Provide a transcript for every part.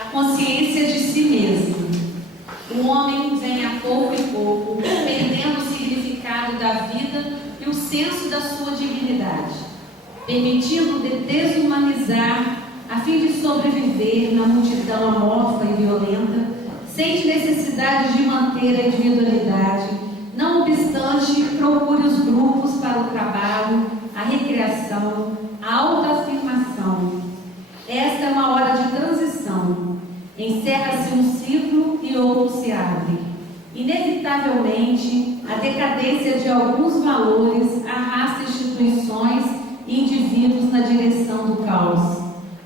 A consciência de si mesmo. O homem vem a pouco e pouco, perdendo o significado da vida e o senso da sua dignidade, permitindo desumanizar a fim de sobreviver na multidão amorfa e violenta, sente necessidade de manter a individualidade, não obstante procure os grupos para o trabalho, a recreação, a autoafirmação. Esta é uma hora de transição. Encerra-se um ciclo e outro se abre. Inevitavelmente, a decadência de alguns valores arrasta instituições e indivíduos na direção do caos.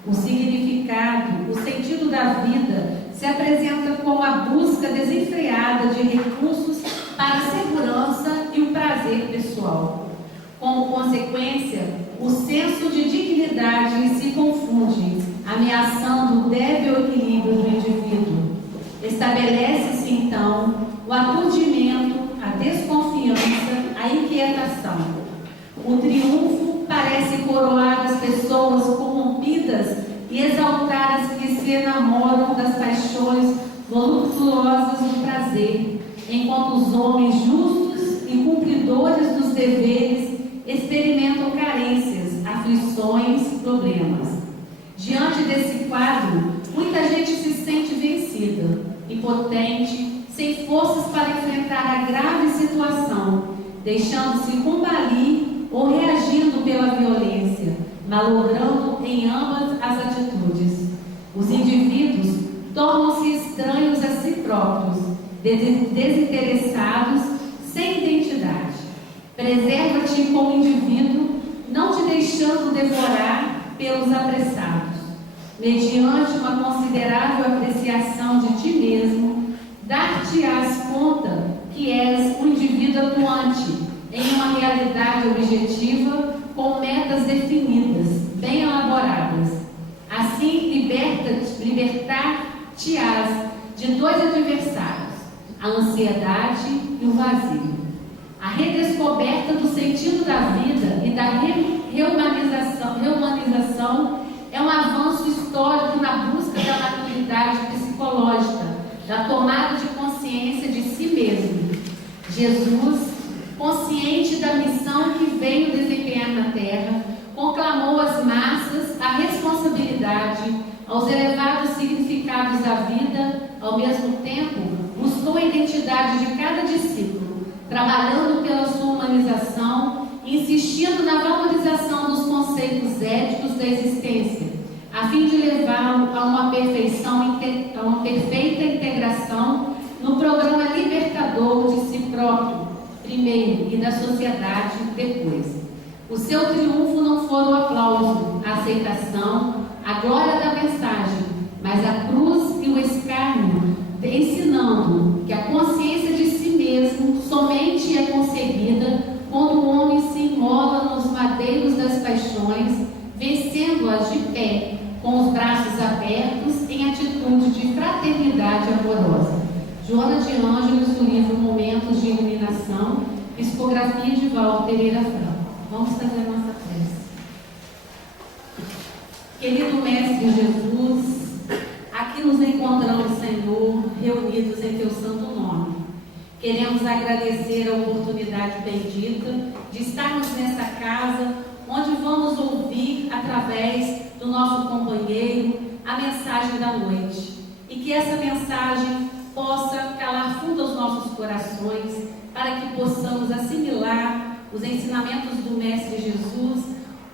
O significado, o sentido da vida se apresenta como a busca desenfreada de recursos para a segurança e o prazer pessoal. Como consequência, o senso de dignidade se confunde, ameaçando o débil equilíbrio do indivíduo. Estabelece-se, então, o aturdimento, a desconfiança, a inquietação. O triunfo parece coroar as pessoas corrompidas e exaltar as que se enamoram das paixões voluptuosas do prazer, enquanto os homens justos e cumpridores dos deveres experimentam carências, aflições, problemas. Diante desse quadro, muita gente se sente vencida, impotente, sem forças para enfrentar a grave situação, deixando-se combalir ou reagindo pela violência, malogrando em ambas as atitudes. Os indivíduos tornam-se estranhos a si próprios, desinteressados, sem identidade. Preserva-te como indivíduo, não te deixando devorar pelos apressados. Mediante uma considerável apreciação de ti mesmo, dar-te-ás conta que és um indivíduo atuante em uma realidade objetiva com metas definidas, bem elaboradas. Assim, libertar-te-ás de dois adversários, a ansiedade e o vazio. A redescoberta do sentido da vida e da reumanização é um avanço histórico na busca da maturidade psicológica, da tomada de consciência de si mesmo. Jesus, consciente da missão que veio desempenhar na Terra, conclamou às massas a responsabilidade, aos elevados significados da vida, ao mesmo tempo, buscou a identidade de cada discípulo, trabalhando pela sua humanização, insistindo na valorização dos conceitos éticos da existência, a fim de levá-lo a uma perfeição, a uma perfeita integração no programa libertador de si próprio, primeiro, e da sociedade, depois. O seu triunfo não foi o aplauso, a aceitação, a glória da mensagem, mas a cruz e o escárnio, ensinando que a consciência de si mesmo somente é concebida quando o homem se imola nos madeiros das paixões, vencendo-as de pé, com os braços abertos, em atitude de fraternidade amorosa. Joana de Ângeles, do livro Momentos de Iluminação, psicografia de Valdo Pereira Franco. Vamos fazer a nossa prece. Querido Mestre Jesus, aqui nos encontramos, Senhor, reunidos em Teu santo nome. Queremos agradecer a oportunidade bendita de estarmos nesta casa, onde vamos ouvir, através do nosso companheiro, a mensagem da noite. E que essa mensagem possa calar fundo aos nossos corações, para que possamos assimilar os ensinamentos do Mestre Jesus,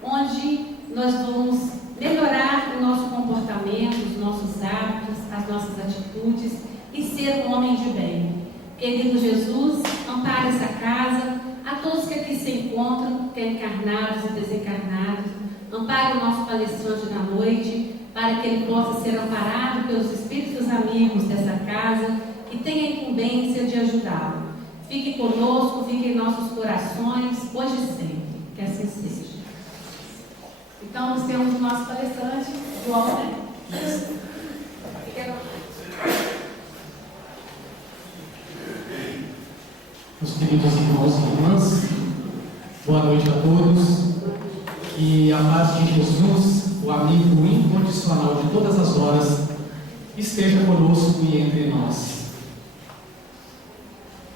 onde nós vamos melhorar o nosso comportamento, os nossos hábitos, as nossas atitudes e ser um homem de bem. Querido Jesus, ampare essa casa, a todos que aqui se encontram, quer encarnados e desencarnados, ampare o nosso palestrante na noite, para que ele possa ser amparado pelos espíritos amigos dessa casa e tenha a incumbência de ajudá-lo. Fique conosco, fique em nossos corações, hoje e sempre, que assim seja. Então, nós temos o nosso palestrante, João, né? Meus queridos irmãos e irmãs, boa noite a todos. Que a paz de Jesus, o amigo incondicional de todas as horas, esteja conosco e entre nós.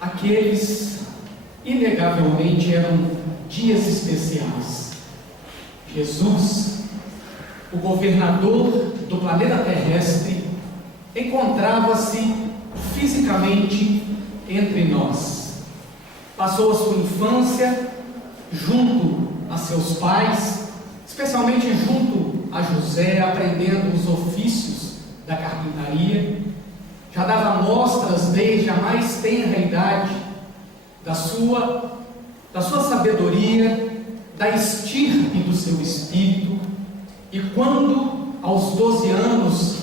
Aqueles, inegavelmente, eram dias especiais. Jesus, o governador do planeta terrestre, encontrava-se fisicamente entre nós. Passou a sua infância junto a seus pais, especialmente junto a José, aprendendo os ofícios da carpintaria. Já dava mostras desde a mais tenra idade da sua sabedoria, da estirpe do seu espírito. E quando, aos 12 anos,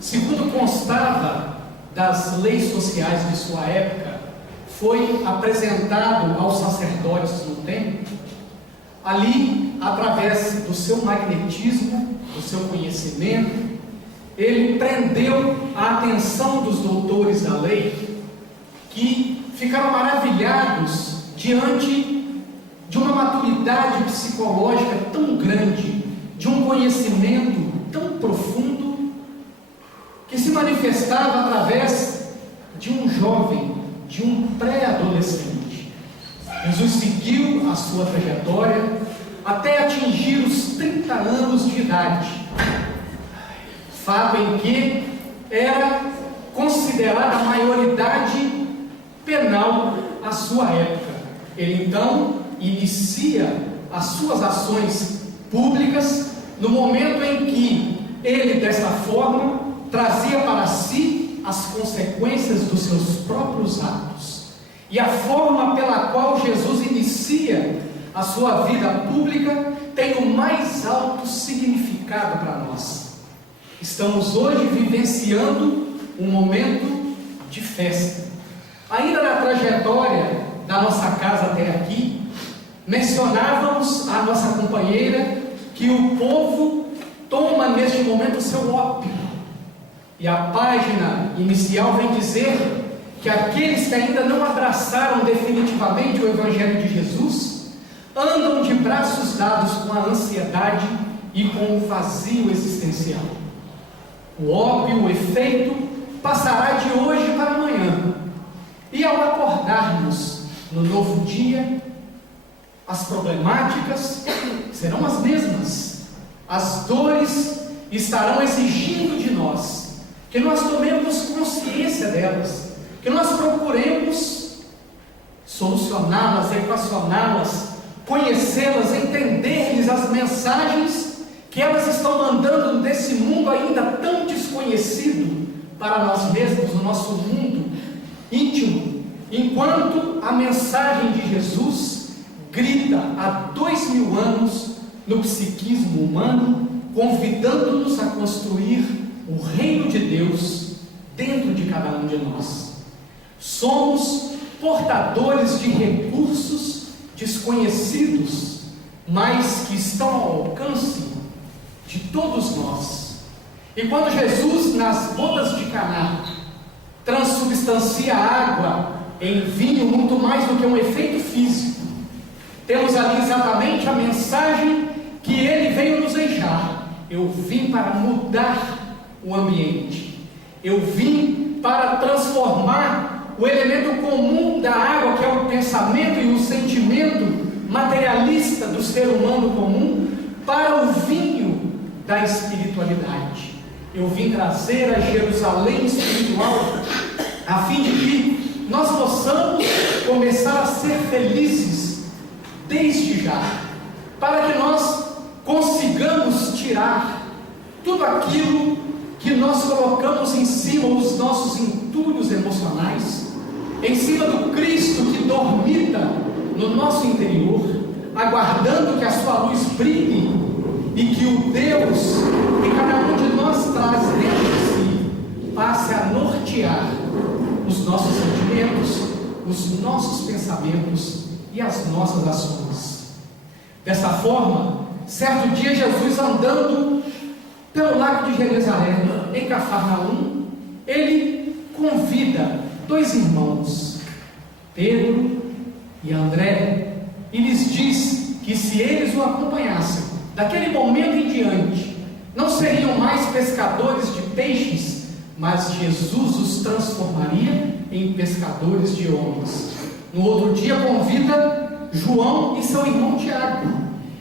segundo constava das leis sociais de sua época, foi apresentado aos sacerdotes no templo, ali, através do seu magnetismo, do seu conhecimento, ele prendeu a atenção dos doutores da lei, que ficaram maravilhados diante de uma maturidade psicológica tão grande, de um conhecimento tão profundo, que se manifestava através de um jovem, de um pré-adolescente. Jesus seguiu a sua trajetória até atingir os 30 anos de idade, fato em que era considerada a maioridade penal à sua época. Ele então inicia as suas ações públicas no momento em que ele, desta forma, trazia para si as consequências dos seus próprios atos. E a forma pela qual Jesus inicia a sua vida pública tem o mais alto significado para nós. Estamos hoje vivenciando um momento de festa. Ainda na trajetória da nossa casa até aqui, mencionávamos a nossa companheira que o povo toma neste momento o seu ópio. E a página inicial vem dizer que aqueles que ainda não abraçaram definitivamente o Evangelho de Jesus andam de braços dados com a ansiedade e com o vazio existencial. O ópio, o efeito, passará de hoje para amanhã. E ao acordarmos no novo dia, as problemáticas serão as mesmas. As dores estarão exigindo de nós que nós tomemos consciência delas, que nós procuremos solucioná-las, equacioná-las, conhecê-las, entender-lhes as mensagens que elas estão mandando nesse mundo ainda tão desconhecido para nós mesmos, no nosso mundo íntimo, enquanto a mensagem de Jesus grita há 2000 anos no psiquismo humano, convidando-nos a construir o reino de Deus dentro de cada um de nós. Somos portadores de recursos desconhecidos, mas que estão ao alcance de todos nós. E quando Jesus, nas bodas de Caná, transubstancia a água em vinho muito mais do que um efeito físico, temos ali exatamente a mensagem que ele veio nos deixar. Eu vim para mudar o ambiente. Eu vim para transformar o elemento comum da água, que é o pensamento e o sentimento materialista do ser humano comum, para o vinho da espiritualidade. Eu vim trazer a Jerusalém espiritual, a fim de que nós possamos começar a ser felizes desde já, para que nós consigamos tirar tudo aquilo que nós colocamos em cima, os nossos entulhos emocionais, em cima do Cristo que dormita no nosso interior, aguardando que a sua luz brilhe e que o Deus que cada um de nós traz dentro de si passe a nortear os nossos sentimentos, os nossos pensamentos e as nossas ações. Dessa forma, certo dia Jesus, andando pelo lago de Genezaré, em Cafarnaum, ele convida dois irmãos, Pedro e André, e lhes diz que se eles o acompanhassem, daquele momento em diante, não seriam mais pescadores de peixes, mas Jesus os transformaria em pescadores de homens. No outro dia convida João e seu irmão Tiago,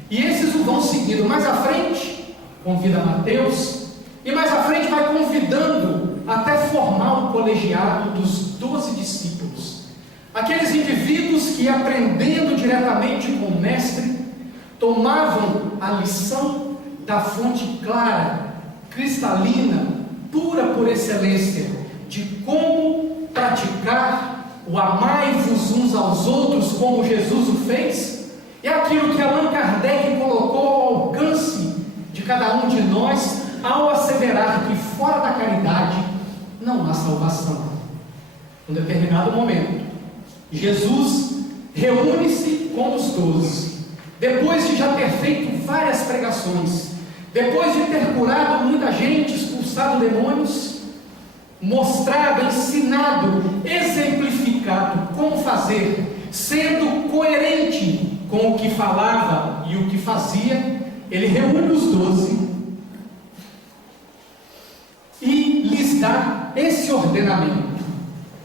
e esses o vão seguindo. Mais à frente convida Mateus, e mais à frente vai convidando até formar o colegiado dos 12 discípulos, aqueles indivíduos que, aprendendo diretamente com o mestre, tomavam a lição da fonte clara, cristalina, pura por excelência, de como praticar o amai-vos uns aos outros como Jesus o fez. É aquilo que Allan Kardec colocou ao alcance de cada um de nós, ao asseverar que fora da caridade não há salvação. Em um determinado momento, Jesus reúne-se com os 12, depois de já ter feito várias pregações, depois de ter curado muita gente, expulsado demônios, mostrado, ensinado, exemplificado como fazer, sendo coerente com o que falava e o que fazia. Ele reúne os 12 e lhes dá esse ordenamento,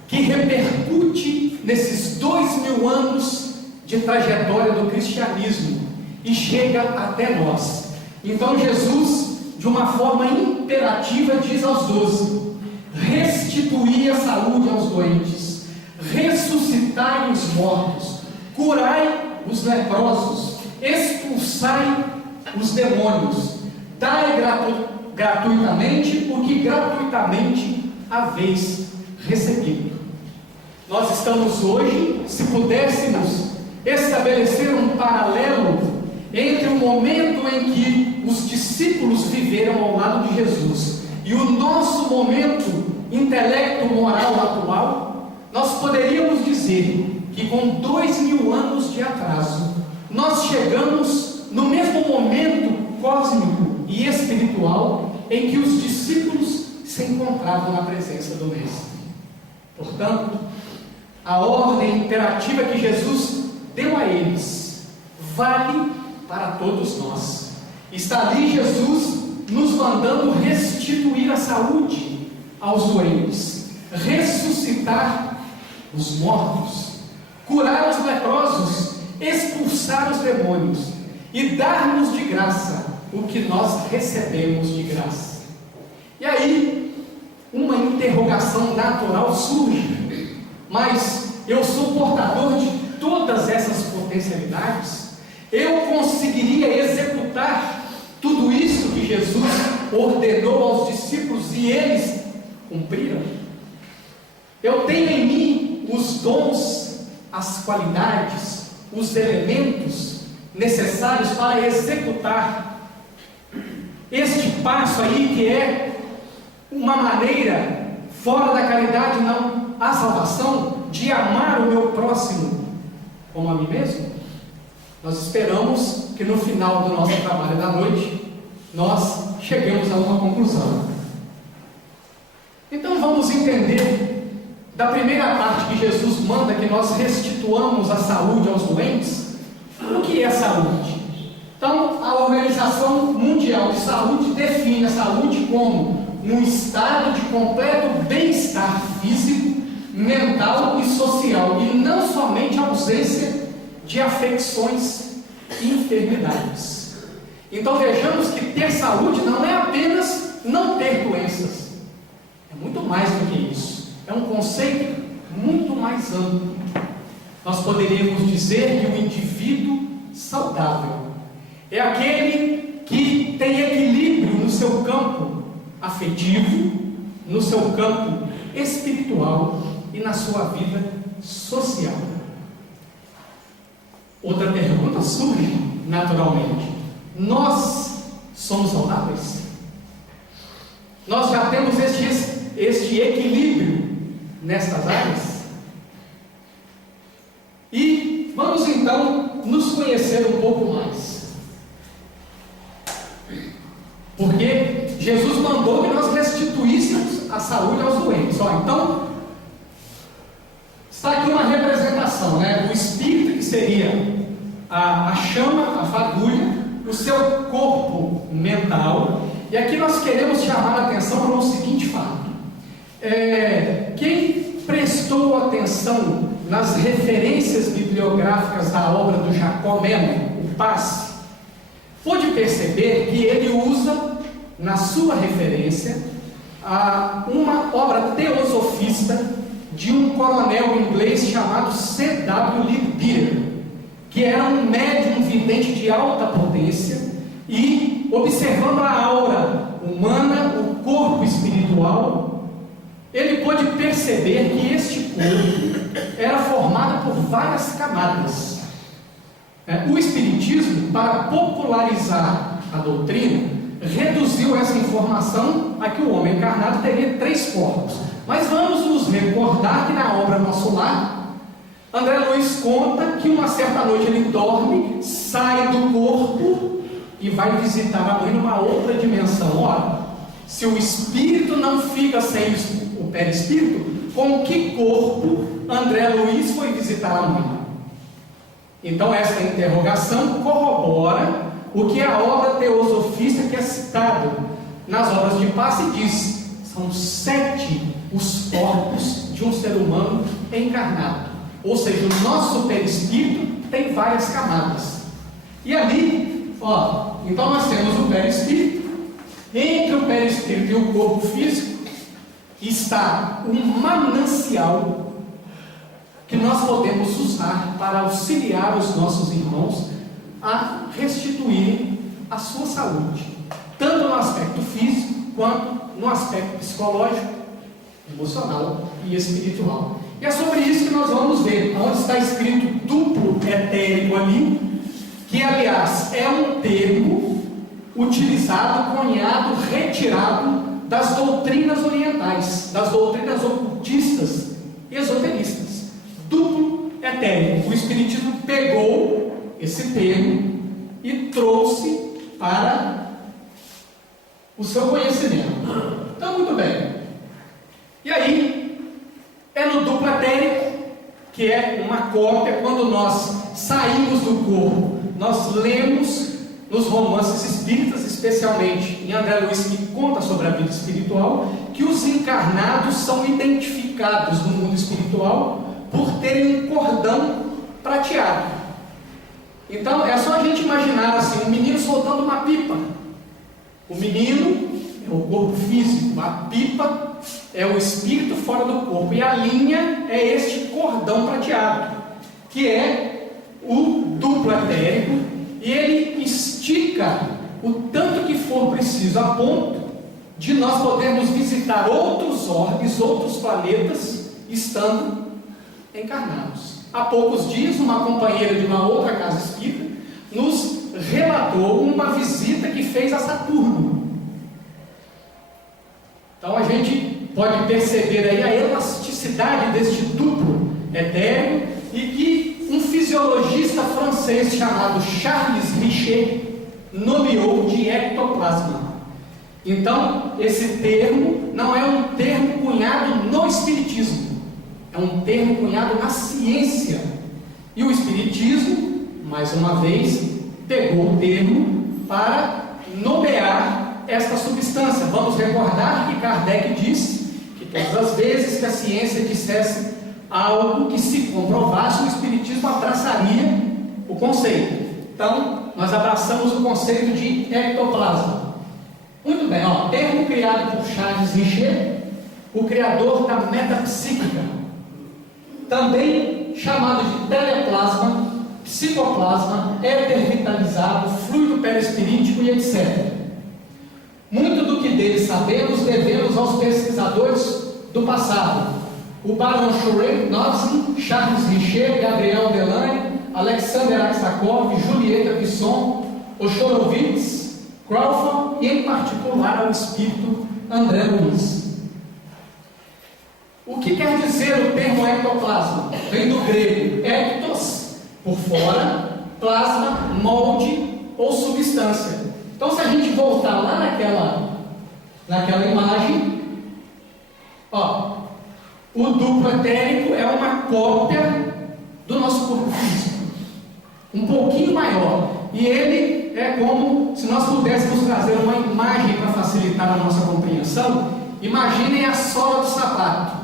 que repercute nesses 2000 anos de trajetória do cristianismo e chega até nós. Então Jesus, de uma forma imperativa, diz aos 12: restituí a saúde aos doentes, ressuscitai os mortos, curai os leprosos, expulsai os demônios, dai gratuitamente o que gratuitamente haveis recebido. Nós estamos hoje, se pudéssemos estabelecer um paralelo entre o momento em que os discípulos viveram ao lado de Jesus e o nosso momento intelecto-moral atual, nós poderíamos dizer que com 2000 anos de atraso, nós chegamos no mesmo momento cósmico e espiritual em que os discípulos se encontravam na presença do Mestre. Portanto, a ordem imperativa que Jesus deu a eles vale para todos nós. Está ali Jesus nos mandando restituir a saúde aos doentes, ressuscitar os mortos, curar os leprosos, expulsar os demônios e dar-nos de graça o que nós recebemos de graça. E aí, uma interrogação natural surge: mas eu sou portador de todas essas potencialidades? Eu conseguiria executar tudo isso que Jesus ordenou aos discípulos e eles cumpriram? Eu tenho em mim os dons, as qualidades, os elementos necessários para executar este passo aí, que é uma maneira, fora da caridade não há salvação, de amar o meu próximo como a mim mesmo? Nós esperamos que no final do nosso trabalho da noite nós cheguemos a uma conclusão. Então vamos entender da primeira parte que Jesus manda que nós restituamos a saúde aos doentes. O que é saúde? Então, a Organização Mundial de Saúde define a saúde como um estado de completo bem-estar físico, mental e social, e não somente a ausência de afecções e enfermidades. Então vejamos que ter saúde não é apenas não ter doenças, é muito mais do que isso, é um conceito muito mais amplo. Nós poderíamos dizer que o indivíduo saudável é aquele que tem equilíbrio no seu campo afetivo, no seu campo espiritual e na sua vida social. Outra pergunta surge naturalmente: nós somos saudáveis? Nós já temos este equilíbrio nestas áreas? E vamos então nos conhecer um pouco mais, porque Jesus mandou que nós restituíssemos a saúde aos doentes. Então, está aqui uma representação, né? O espírito, que seria a chama, a fagulha, o seu corpo mental. E aqui nós queremos chamar a atenção para o seguinte fato: Quem prestou atenção nas referências bibliográficas da obra do Jacó Melo, o Passe, pôde perceber que ele usa na sua referência uma obra teosofista de um coronel inglês chamado C.W. Leadbeater, que era um médium vidente de alta potência e, observando a aura humana, o corpo espiritual, ele pôde perceber que este corpo era formado por várias camadas. O Espiritismo, para popularizar a doutrina, reduziu essa informação a que o homem encarnado teria 3 corpos. Mas vamos nos recordar que na obra Nosso Lar, André Luiz conta que uma certa noite ele dorme, sai do corpo e vai visitar a mãe numa outra dimensão. Ora, se o espírito não fica sem o perispírito, com que corpo André Luiz foi visitar a mãe? Então essa interrogação corrobora o que a obra teosofista que é citado nas obras de Passe diz: são 7 os corpos de um ser humano encarnado. Ou seja, o nosso perispírito tem várias camadas. E ali, então nós temos o perispírito. Entre o perispírito e o corpo físico está um manancial que nós podemos usar para auxiliar os nossos irmãos a restituírem a sua saúde, tanto no aspecto físico quanto no aspecto psicológico, emocional e espiritual. E é sobre isso que nós vamos ver, onde está escrito duplo etérico ali, que aliás é um termo utilizado, cunhado, retirado das doutrinas orientais, das doutrinas ocultistas e esoteristas. Duplo etérico. O Espiritismo pegou esse termo e trouxe para o seu conhecimento. Então, muito bem. E aí, é no duplo etérico, que é uma cópia, quando nós saímos do corpo, nós lemos nos romances espíritas, especialmente em André Luiz, que conta sobre a vida espiritual, que os encarnados são identificados no mundo espiritual por terem um cordão prateado. Então é só a gente imaginar assim, um menino soltando uma pipa. O menino é o corpo físico, a pipa é o espírito fora do corpo, e a linha é este cordão prateado, que é o duplo etérico, e ele estica o tanto que for preciso, a ponto de nós podermos visitar outros orbes, outros planetas, estando encarnados. Há poucos dias, uma companheira de uma outra casa espírita nos relatou uma visita que fez a Saturno. Então a gente pode perceber aí a elasticidade deste duplo etéreo, e que um fisiologista francês chamado Charles Richer nomeou de ectoplasma. Então esse termo não é um termo cunhado no Espiritismo, é um termo cunhado na ciência. E o Espiritismo, mais uma vez, pegou o termo para nomear esta substância. Vamos recordar que Kardec disse que todas as vezes que a ciência dissesse algo que se comprovasse, o Espiritismo abraçaria o conceito. Então, nós abraçamos o conceito de ectoplasma. Muito bem, termo criado por Charles Richer, o criador da metapsíquica, também chamado de teleplasma, psicoplasma, éter vitalizado, fluido perispirítico e etc. Muito do que dele sabemos devemos aos pesquisadores do passado: o Baron Schuré, Notzing, Charles Richer, Gabriel Delany, Alexander Aksakov, Julieta Bisson, Oshorovitz, Crawford e, em particular, ao espírito André Luiz. O que quer dizer o termo ectoplasma? Vem do grego ectos, por fora, plasma, molde ou substância. Então, se a gente voltar lá naquela imagem, o duplo etérico é uma cópia do nosso corpo físico, um pouquinho maior, e ele é como se nós pudéssemos trazer uma imagem para facilitar a nossa compreensão. Imaginem a sola do sapato.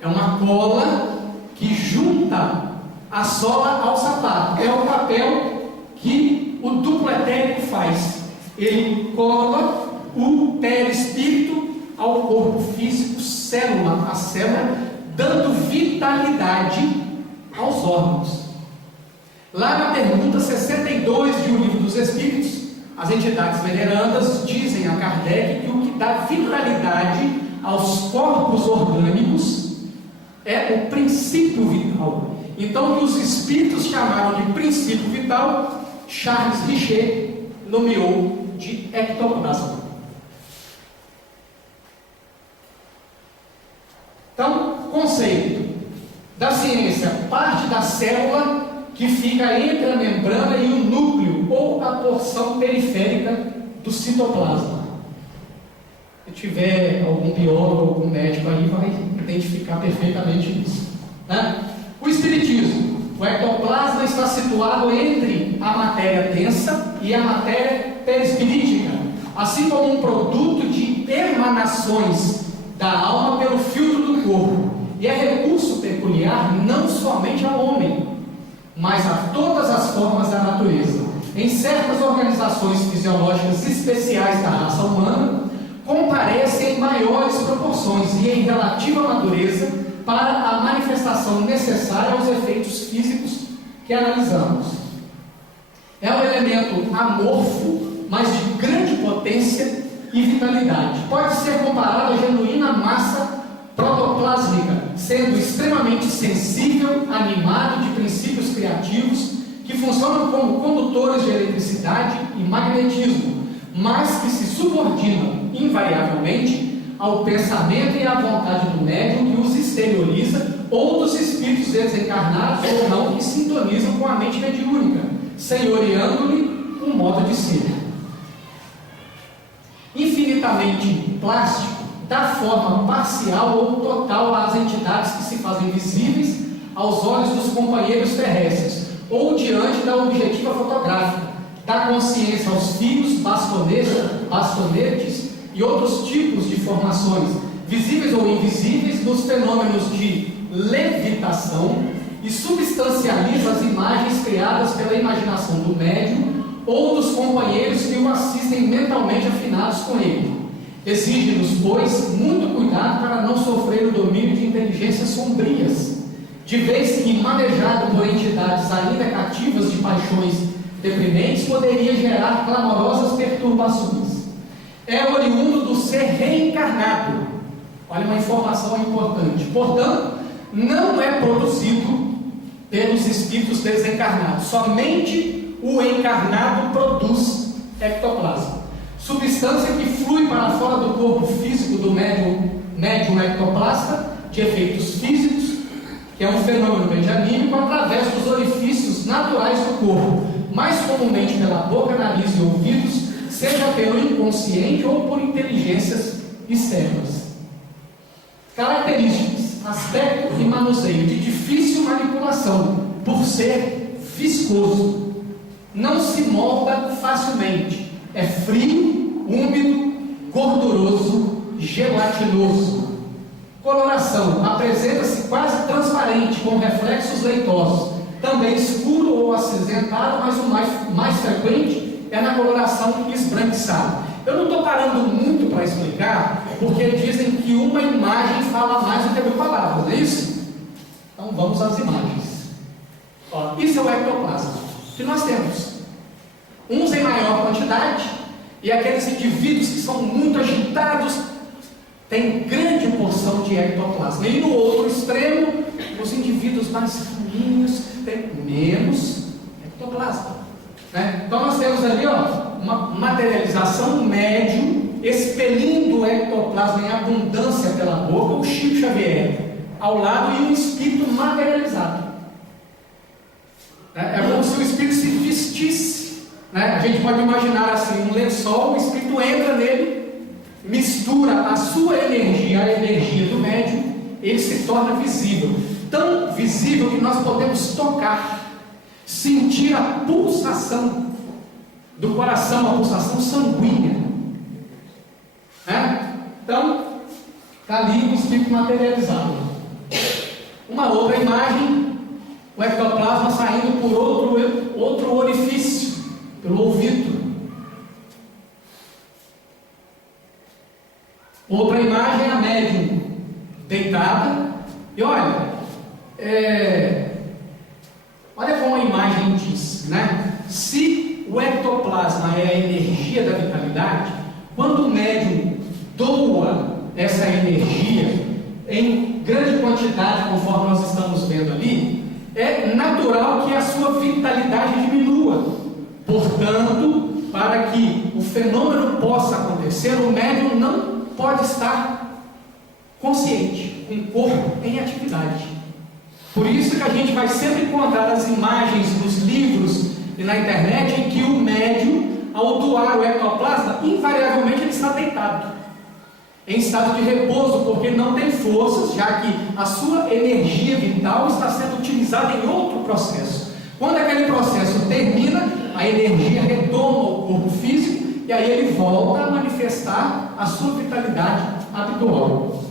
É uma cola que junta a sola ao sapato. É o papel que o duplo etérico faz. Ele cola o perispírito ao corpo físico, célula a célula, dando vitalidade aos órgãos. Lá na pergunta 62 de O Livro dos Espíritos, as entidades venerandas dizem a Kardec que o que dá vitalidade aos corpos orgânicos é o princípio vital. Então, o que os espíritos chamaram de princípio vital, Charles Richer nomeou de ectoplasma. Então, conceito da ciência parte da célula que fica entre a membrana e o núcleo, ou a porção periférica do citoplasma. Se tiver algum biólogo, algum médico aí, vai identificar perfeitamente isso. Né? O espiritismo. O ectoplasma está situado entre a matéria densa e a matéria perispirítica, assim como um produto de emanações da alma pelo filtro do corpo. E é recurso peculiar não somente ao homem, mas a todas as formas da natureza. Em certas organizações fisiológicas especiais da raça humana, comparece em maiores proporções e em relativa madureza para a manifestação necessária aos efeitos físicos que analisamos. É um elemento amorfo, mas de grande potência e vitalidade. Pode ser comparado à genuína massa protoplásmica, sendo extremamente sensível, animado de princípios criativos que funcionam como condutores de eletricidade e magnetismo, mas que se subordinam invariavelmente ao pensamento e à vontade do médium que os exterioriza, ou dos espíritos desencarnados ou não que sintonizam com a mente mediúnica, senhoreando-lhe um modo de ser. Infinitamente plástico, dá forma parcial ou total às entidades que se fazem visíveis aos olhos dos companheiros terrestres, ou diante da objetiva fotográfica, dá consciência aos fios, bastonetes e outros tipos de formações, visíveis ou invisíveis, nos fenômenos de levitação, e substancializa as imagens criadas pela imaginação do médium ou dos companheiros que o assistem mentalmente afinados com ele. Exige-nos, pois, muito cuidado para não sofrer o domínio de inteligências sombrias, de vez que, manejado por entidades ainda cativas de paixões deprimentes, poderia gerar clamorosas perturbações. É oriundo do ser reencarnado. Olha uma informação importante. Portanto, não é produzido pelos espíritos desencarnados. Somente o encarnado produz ectoplasma. Substância que flui para fora do corpo físico do médium ectoplasta, de efeitos físicos, que é um fenômeno medianímico, através dos orifícios naturais do corpo, mais comumente pela boca, nariz e ouvidos, seja pelo inconsciente ou por inteligências externas. Características: aspecto e manuseio de difícil manipulação, por ser viscoso, não se molda facilmente, é frio, úmido, gorduroso, gelatinoso. Coloração: apresenta-se quase transparente, com reflexos leitosos, também escuro ou acinzentado, mas o mais frequente é na coloração esbranquiçada. Eu não estou parando muito para explicar, porque dizem que uma imagem fala mais do que 1000 palavras, não é isso? Então vamos às imagens. Ó, isso é o ectoplasma que nós temos. Uns em maior quantidade, e aqueles indivíduos que são muito agitados têm grande porção de ectoplasma. E no outro extremo, os indivíduos mais fininhos têm menos ectoplasma. Né? Então nós temos ali uma materialização médium, expelindo o ectoplasma em abundância pela boca, o Chico Xavier ao lado e um espírito materializado. É como se o espírito se vestisse. Né? A gente pode imaginar assim, um lençol, o espírito entra nele, mistura a sua energia, a energia do médium, ele se torna visível. Tão visível que nós podemos tocar, sentir a pulsação do coração, a pulsação sanguínea. Né? Então, Está ali o espírito materializado. Uma outra imagem, o ectoplasma saindo por outro orifício, pelo ouvido. Outra imagem, a médium deitada. E olha como a imagem diz, né? Se o ectoplasma é a energia da vitalidade, quando o médium doa essa energia em grande quantidade, conforme nós estamos vendo ali, é natural que a sua vitalidade diminua. Portanto, para que o fenômeno possa acontecer, o médium não pode estar consciente, com o corpo em atividade. Por isso que a gente vai sempre encontrar as imagens nos livros e na internet em que o médium, ao doar o ectoplasma, invariavelmente ele está deitado, em estado de repouso, porque não tem forças, já que a sua energia vital está sendo utilizada em outro processo. Quando aquele processo termina, a energia retoma o corpo físico e aí ele volta a manifestar a sua vitalidade habitual.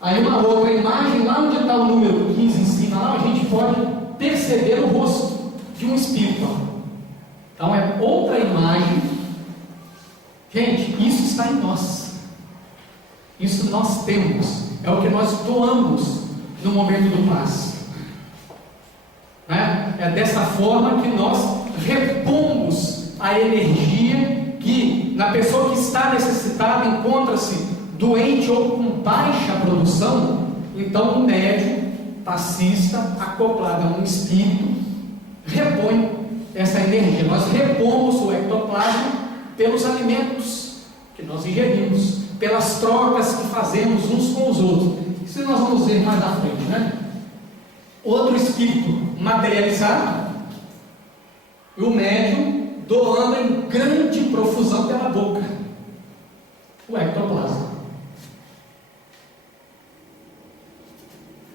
Aí uma outra imagem, lá onde está o número 15 em cima, lá a gente pode perceber o rosto de um espírito. Então é outra imagem. Gente, isso está em nós. Isso nós temos. É o que nós doamos no momento do passe. É dessa forma que nós repomos a energia que, na pessoa que está necessitada, encontra-se doente ou com baixa produção. Então o médium passista, acoplado a um espírito, repõe essa energia. Nós repomos o ectoplasma pelos alimentos que nós ingerimos, pelas trocas que fazemos uns com os outros. Isso nós vamos ver mais à frente, né? Outro espírito materializado, e o médium doando em grande profusão pela boca o ectoplasma.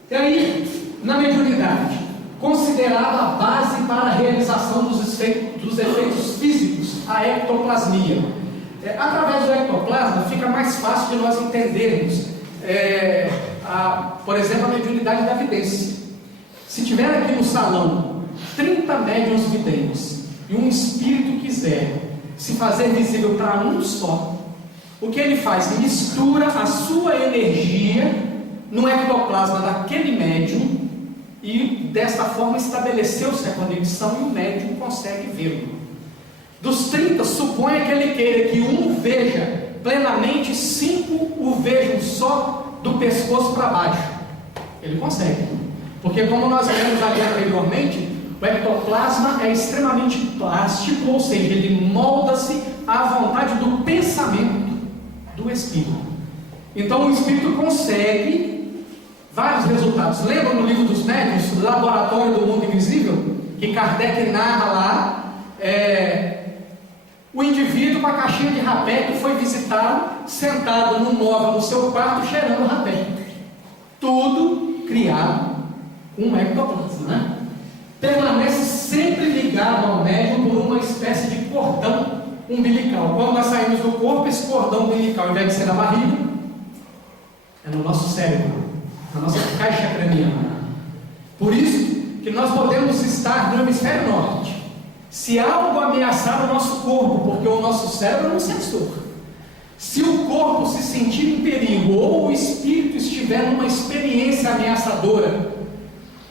E aí, na mediunidade, considerada a base para a realização dos efeitos físicos, a ectoplasmia. Através do ectoplasma fica mais fácil de nós entendermos, por exemplo, a mediunidade da vidência. Se tiver aqui no salão 30 médiuns videntes e um espírito quiser se fazer visível para um só, o que ele faz? Mistura a sua energia no ectoplasma daquele médium e desta forma estabeleceu-se a conexão e o médium consegue vê-lo. Dos 30, suponha que ele queira que um veja plenamente, 5 o vejam só do pescoço para baixo. Ele consegue, porque como nós vimos ali anteriormente, o ectoplasma é extremamente plástico, ou seja, ele molda-se à vontade do pensamento do espírito. Então o espírito consegue vários resultados. Lembra no livro dos médiuns, Laboratório do Mundo Invisível, que Kardec narra lá, o indivíduo com a caixinha de rapé que foi visitá-lo, sentado no móvel do seu quarto, cheirando rapé. Tudo criado com um ectoplasma, né? Permanece sempre ligado ao médium por uma espécie de cordão umbilical. Quando nós saímos do corpo, esse cordão umbilical, ao invés de ser na barriga, é no nosso cérebro, na nossa caixa craniana. Por isso que nós podemos estar no hemisfério norte. Se algo ameaçar o nosso corpo, porque o nosso cérebro é um sensor. Se o corpo se sentir em perigo ou o espírito estiver numa experiência ameaçadora,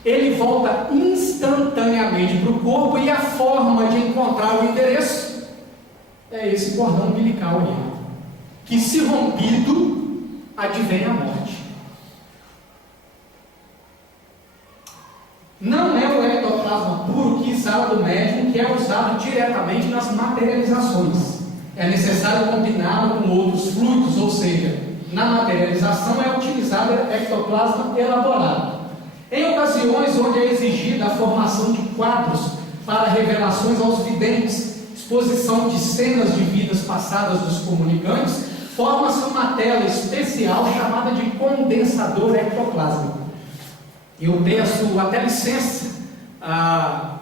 ele volta instantaneamente para o corpo e a forma de encontrar o endereço é esse cordão umbilical ali, que se rompido, advém a morte. Não é o ectoplasma puro que exala do médium que é usado diretamente nas materializações. É necessário combiná-lo com outros fluidos, ou seja, na materialização é utilizado ectoplasma elaborado. Em ocasiões onde é exigida a formação de quadros para revelações aos videntes, exposição de cenas de vidas passadas dos comunicantes, forma-se uma tela especial chamada de condensador ectoplásmico. Eu peço até licença à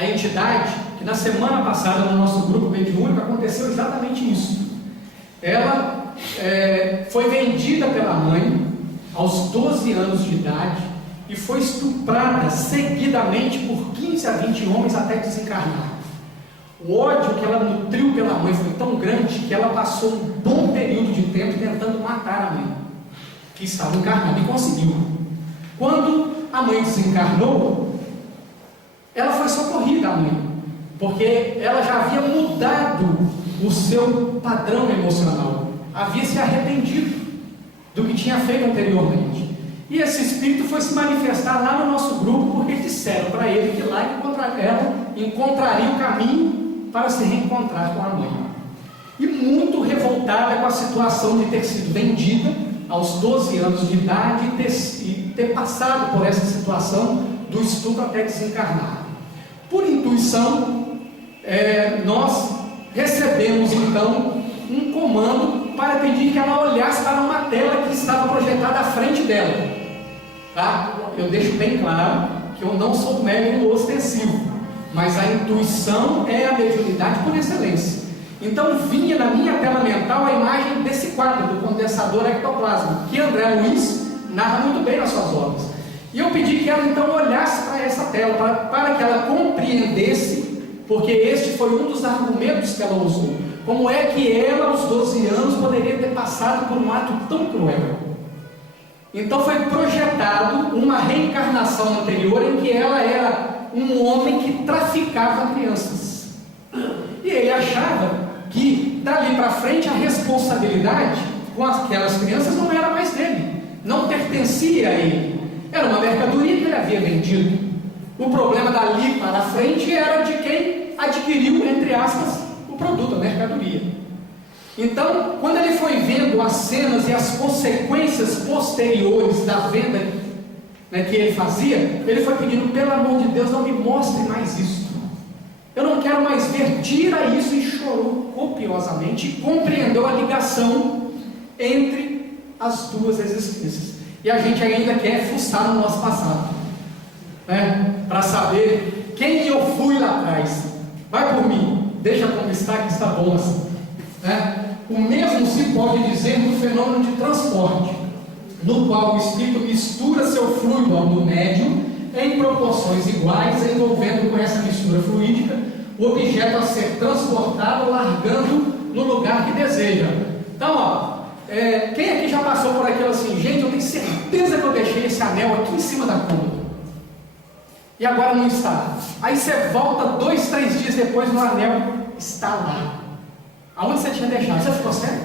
entidade, que na semana passada no nosso grupo mediúnico aconteceu exatamente isso. ela foi vendida pela mãe aos 12 anos de idade e foi estuprada seguidamente por 15 a 20 homens até desencarnar. O ódio que ela nutriu pela mãe foi tão grande que ela passou um bom período de tempo tentando matar a mãe, que estava encarnada, e conseguiu. Quando a mãe desencarnou, ela foi socorrida, a mãe, porque ela já havia mudado o seu padrão emocional, havia se arrependido do que tinha feito anteriormente. E esse espírito foi se manifestar lá no nosso grupo, porque disseram para ele que lá ela encontraria o caminho para se reencontrar com a mãe. E muito revoltada com a situação de ter sido vendida aos 12 anos de idade e ter passado por essa situação do estupro até desencarnar. Por intuição, nós recebemos então um comando para pedir que ela olhasse para uma tela que estava projetada à frente dela. Tá? Eu deixo bem claro que eu não sou médium ostensivo, mas a intuição é a mediunidade por excelência. Então vinha na minha tela mental a imagem desse quadro do condensador ectoplásmico, que André Luiz narra muito bem nas suas obras. E eu pedi que ela então olhasse para essa tela, para que ela compreendesse, porque este foi um dos argumentos que ela usou. Como é que ela, aos 12 anos, poderia ter passado por um ato tão cruel? Então foi projetado uma reencarnação anterior em que ela era um homem que traficava crianças. E ele achava que dali para frente a responsabilidade com aquelas crianças não era mais dele, não pertencia a ele. Era uma mercadoria que ele havia vendido. O problema dali para frente era de quem adquiriu, entre aspas, o produto, a mercadoria. Então, quando ele foi vendo as cenas e as consequências posteriores da venda, né, que ele fazia, ele foi pedindo: pelo amor de Deus, não me mostre mais isso. Eu não quero mais ver, tira isso. E chorou copiosamente e compreendeu a ligação entre as duas existências. E a gente ainda quer fuçar no nosso passado, né, para saber quem eu fui lá atrás. Vai por mim, deixa como está, que está bom assim, né? O mesmo se pode dizer do fenômeno de transporte, no qual o espírito mistura seu fluido ao do médium em proporções iguais, envolvendo com essa mistura fluídica o objeto a ser transportado, largando no lugar que deseja. Então, quem aqui já passou por aquilo assim: gente, eu tenho certeza que eu deixei esse anel aqui em cima da cômoda e agora não está. Aí você volta 2, 3 dias depois, no anel está lá. Aonde você tinha deixado? Você ficou cego?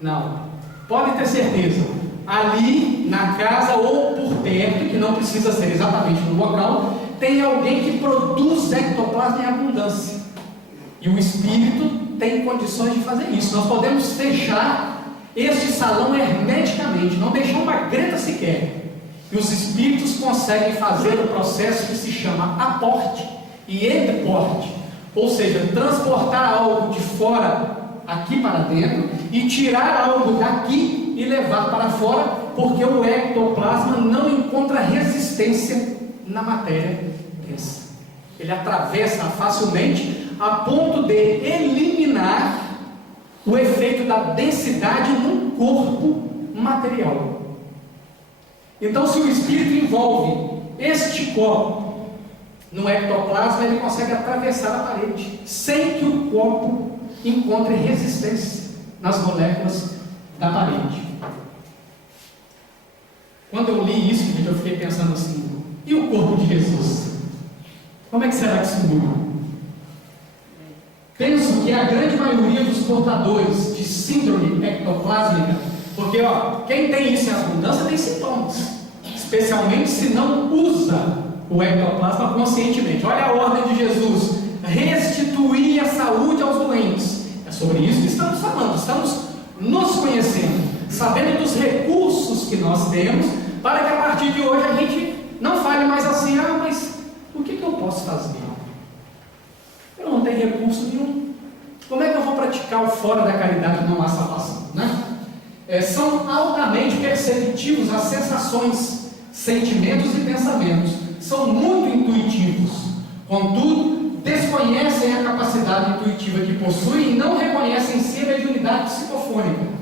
Não. Pode ter certeza. Ali na casa ou por perto, que não precisa ser exatamente no local, tem alguém que produz ectoplasma em abundância. E o espírito tem condições de fazer isso. Nós podemos fechar este salão hermeticamente, não deixar uma greta sequer. E os espíritos conseguem fazer o processo que se chama aporte e entreporte. Ou seja, transportar algo de fora aqui para dentro e tirar algo daqui e levar para fora, porque o ectoplasma não encontra resistência na matéria densa. Ele atravessa facilmente a ponto de eliminar o efeito da densidade no corpo material. Então, se o espírito envolve este copo no ectoplasma, ele consegue atravessar a parede sem que o copo encontre resistência nas moléculas da parede. Quando eu li isso, eu fiquei pensando assim: e o corpo de Jesus? Como é que será que se muda? Penso que a grande maioria dos portadores de síndrome ectoplásmica, porque quem tem isso em abundância tem sintomas, especialmente se não usa o ectoplasma conscientemente. Olha a ordem de Jesus: restituir a saúde aos doentes. É sobre isso que estamos falando. Estamos nos conhecendo, sabendo dos recursos que nós temos, para que a partir de hoje a gente não fale mais assim: mas o que eu posso fazer? Eu não tenho recurso nenhum. Como é que eu vou praticar o fora da caridade que não há salvação, né? São altamente perceptivos as sensações, sentimentos e pensamentos. São muito intuitivos. Contudo, desconhecem a capacidade intuitiva que possuem e não reconhecem em si a mediunidade psicofônica.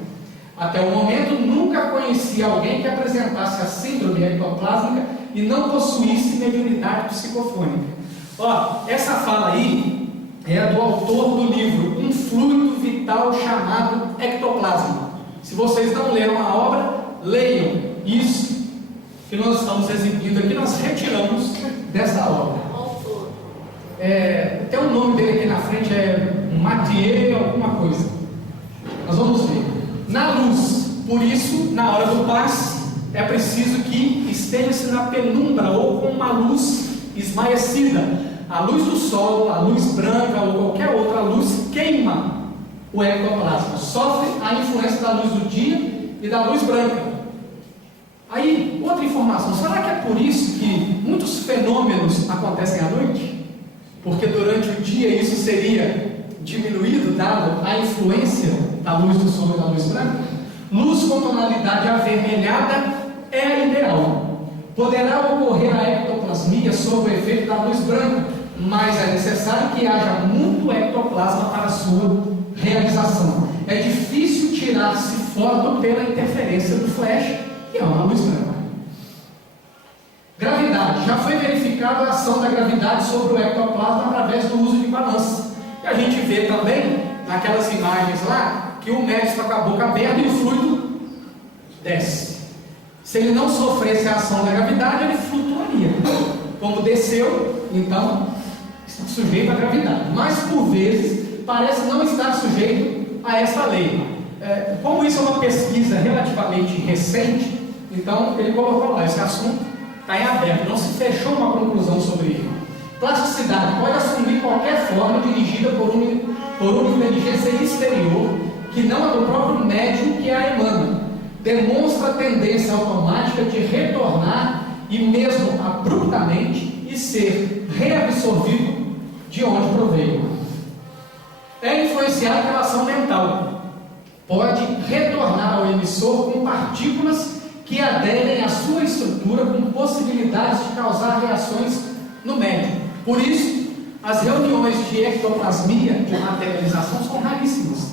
Até o momento, nunca conheci alguém que apresentasse a síndrome ectoplásmica e não possuísse mediunidade psicofônica. Ó, essa fala aí é do autor do livro Um Fluido Vital Chamado Ectoplasma. Se vocês não leram a obra, leiam. Isso que nós estamos exibindo aqui, nós retiramos dessa obra. Tem o nome dele aqui na frente, é Mathieu alguma coisa. Nós vamos ver. Na luz, por isso, na hora do passe, é preciso que esteja-se na penumbra ou com uma luz esmaecida. A luz do sol, a luz branca ou qualquer outra luz queima o ectoplasma, sofre a influência da luz do dia e da luz branca. Aí, outra informação, será que é por isso que muitos fenômenos acontecem à noite? Porque durante o dia isso seria diminuído, dado a influência da luz do sol e da luz branca? Luz com tonalidade avermelhada é a ideal. Poderá ocorrer a ectoplasmia sob o efeito da luz branca, mas é necessário que haja muito ectoplasma para a sua realização. É difícil tirar-se foto pela interferência do flash, que é uma luz branca. Gravidade. Já foi verificada a ação da gravidade sobre o ectoplasma através do uso de balança. E a gente vê também, naquelas imagens lá, que o médico está com a boca aberta e o fluido desce. Se ele não sofresse a ação da gravidade, ele flutuaria. Como desceu, então, está sujeito à gravidade. Mas, por vezes, parece não estar sujeito a essa lei. Como isso é uma pesquisa relativamente recente, então ele colocou lá, esse assunto está em aberto, não se fechou uma conclusão sobre ele. Plasticidade pode assumir qualquer forma dirigida por uma inteligência exterior, que não é do próprio médium que a emana. Demonstra a tendência automática de retornar e mesmo abruptamente e ser reabsorvido de onde proveio. É influenciado pela ação mental. Pode retornar ao emissor com partículas que aderem à sua estrutura com possibilidades de causar reações no médium. Por isso, as reuniões de ectoplasmia, de materialização, são raríssimas.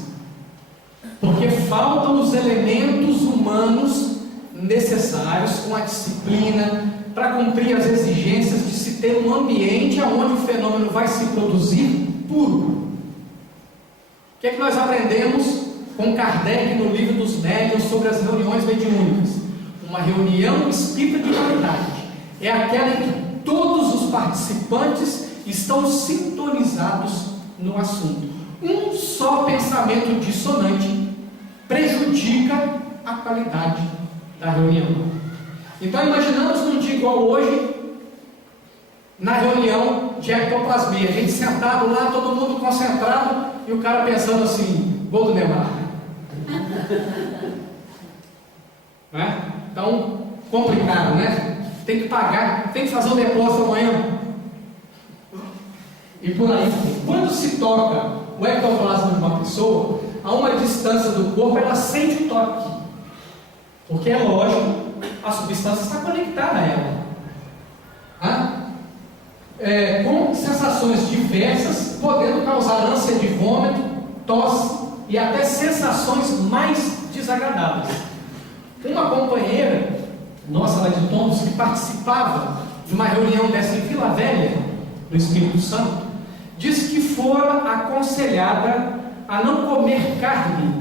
Porque faltam os elementos humanos necessários, com a disciplina, para cumprir as exigências de se ter um ambiente onde o fenômeno vai se produzir puro. O que é que nós aprendemos com Kardec no livro dos médiuns sobre as reuniões mediúnicas? Uma reunião espírita de qualidade é aquela em que todos os participantes estão sintonizados no assunto. Um só pensamento dissonante prejudica a qualidade da reunião. Então, imaginamos num dia igual hoje, na reunião de ectoplasmia, a gente sentado lá, todo mundo concentrado, e o cara pensando assim, gol do Neymar. Não é? Então, complicado, né? Tem que pagar, tem que fazer um depósito amanhã. E por aí. Quando se toca o ectoplasma de uma pessoa, a uma distância do corpo, ela sente o toque. Porque é lógico, a substância está conectada a ela. Com sensações diversas, podendo causar ânsia de vômito, tosse e até sensações mais desagradáveis. Uma companheira nossa lá de Tombos, que participava de uma reunião dessa em Vila Velha, no Espírito Santo, disse que fora aconselhada a não comer carne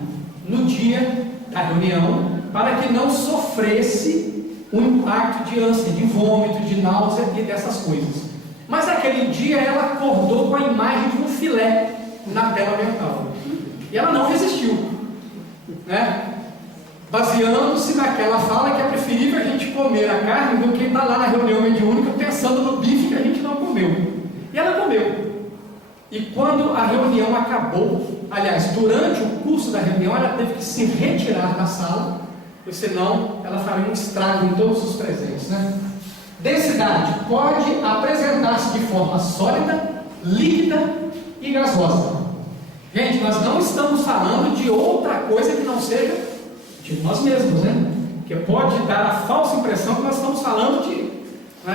no dia da reunião, para que não sofresse o impacto de ânsia, de vômito, de náusea e dessas coisas. Mas naquele dia ela acordou com a imagem de um filé na tela mental. E ela não resistiu, né? Baseando-se naquela fala que é preferível a gente comer a carne do que estar lá na reunião mediúnica pensando no bife que a gente não comeu. E ela comeu. E quando a reunião acabou, aliás, durante o curso da reunião, ela teve que se retirar da sala, porque senão ela faria um estrago em todos os presentes, né? Densidade pode apresentar-se de forma sólida, líquida e gasosa. Gente, nós não estamos falando de outra coisa que não seja de nós mesmos, né? Que pode dar a falsa impressão que nós estamos falando de...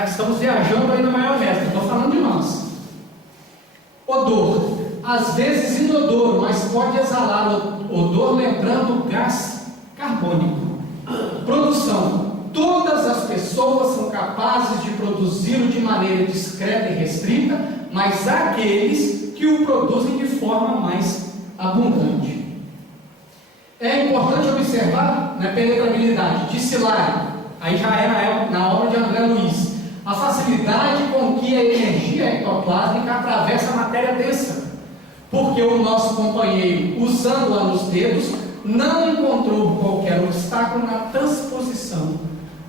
estamos viajando aí na maionese, estou falando de nós. Odor, às vezes inodoro, mas pode exalar odor lembrando gás carbônico. Produção, todas as pessoas são capazes de produzi-lo de maneira discreta e restrita, mas há aqueles que o produzem de forma mais abundante. É importante observar na penetrabilidade, destilar, aí já é na obra de André Luiz, a facilidade com que a energia ectoplásmica atravessa a matéria densa, porque o nosso companheiro, usando-a nos dedos, não encontrou qualquer obstáculo na transposição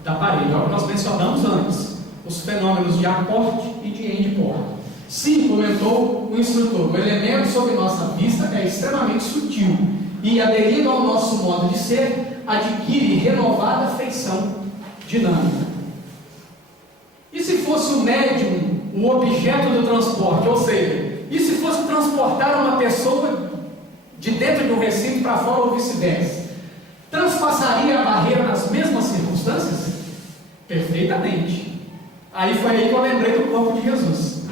da parede. É o que nós mencionamos antes, os fenômenos de aporte e de endporte. Sim, comentou o instrutor, o elemento sob nossa vista é extremamente sutil e, aderindo ao nosso modo de ser, adquire renovada feição dinâmica. E se fosse o médium o objeto do transporte? Ou seja, e se fosse transportar uma pessoa de dentro de um recinto para fora ou vice-versa? Transpassaria a barreira nas mesmas circunstâncias? Perfeitamente. Aí foi aí que eu lembrei do corpo de Jesus,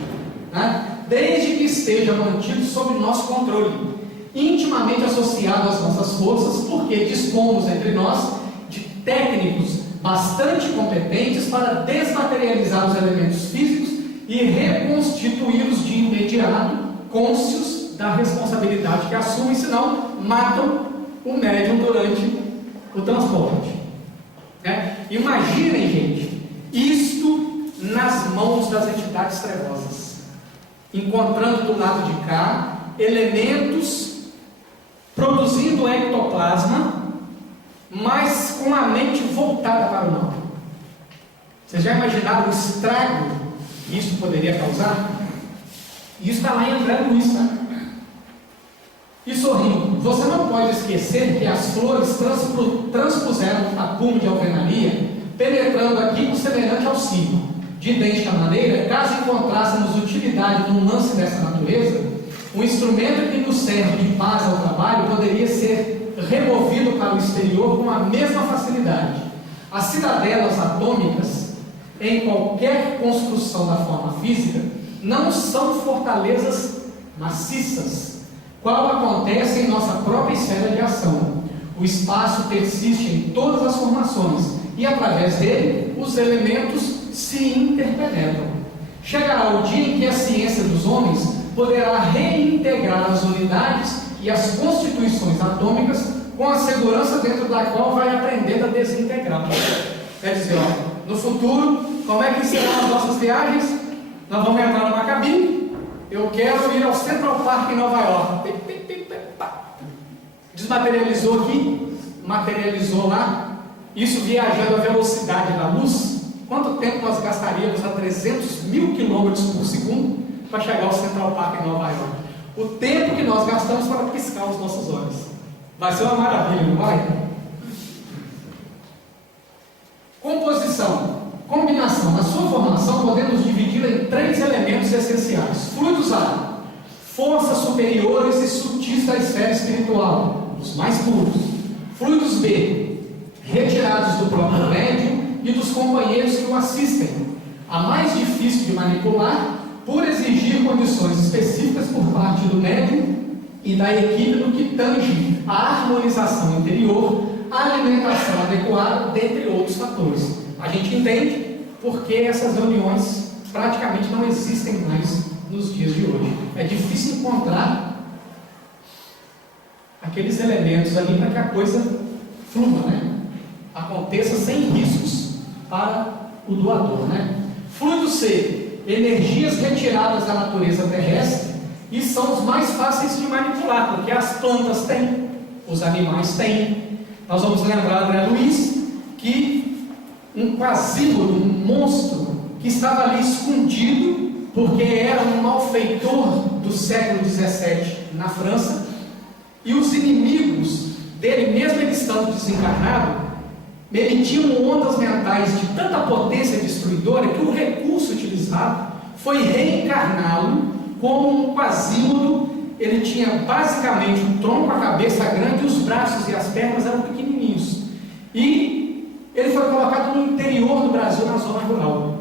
né? Desde que esteja mantido sob nosso controle, intimamente associado às nossas forças, porque dispomos entre nós de técnicos bastante competentes para desmaterializar os elementos físicos e reconstituí-los de imediato, cônscios da responsabilidade que assumem, senão matam o médium durante o transporte. Imaginem, gente, isto nas mãos das entidades trevosas, encontrando do lado de cá elementos produzindo ectoplasma, mas com a mente voltada para o mal. Vocês já imaginaram o estrago que isso poderia causar? Isso está lá em André Luiz, tá? E sorrindo, você não pode esquecer que as flores transpuseram a cume de alvenaria, penetrando aqui com semelhante auxílio. De idêntica maneira, caso encontrássemos utilidade num lance dessa natureza, o instrumento que nos serve de base ao trabalho poderia ser removido para o exterior com a mesma facilidade. As cidadelas atômicas, em qualquer construção da forma física, não são fortalezas maciças, qual acontece em nossa própria esfera de ação. O espaço persiste em todas as formações e, através dele, os elementos se interpenetram. Chegará o dia em que a ciência dos homens poderá reintegrar as unidades e as constituições atômicas com a segurança dentro da qual vai aprender a desintegrar. Quer dizer, no futuro, como é que serão as nossas viagens? Nós vamos entrar numa cabine. Eu quero ir ao Central Park em Nova York. Desmaterializou aqui, materializou lá. Isso viajando a velocidade da luz. Quanto tempo nós gastaríamos a 300 mil quilômetros por segundo para chegar ao Central Park em Nova York? O tempo que nós gastamos para piscar os nossos olhos. Vai ser uma maravilha, não vai? Composição, combinação. Na sua formação podemos dividi-la em 3 elementos essenciais: fluidos A, forças superiores e sutis da esfera espiritual, os mais puros. Fluidos B, retirados do próprio médium e dos companheiros que o assistem, a mais difícil de manipular, por exigir condições específicas por parte do médium e da equipe no que tange a harmonização interior, a alimentação adequada, dentre outros fatores. A gente entende porque essas reuniões praticamente não existem mais nos dias de hoje. É difícil encontrar aqueles elementos ali para que a coisa flua, né? Aconteça sem riscos para o doador, né? Fluido C, energias retiradas da natureza terrestre e são os mais fáceis de manipular, porque as plantas têm, os animais têm. Nós vamos lembrar, André Luiz, que um quasímodo, um monstro que estava ali escondido, porque era um malfeitor do século XVII na França, e os inimigos dele, mesmo ele estando desencarnado, emitiam ondas mentais de tanta potência destruidora que o recurso utilizado foi reencarná-lo como um quasímodo. Ele tinha basicamente um tronco, a cabeça grande, e os braços e as pernas eram pequenininhos. E ele foi colocado no interior do Brasil, na zona rural.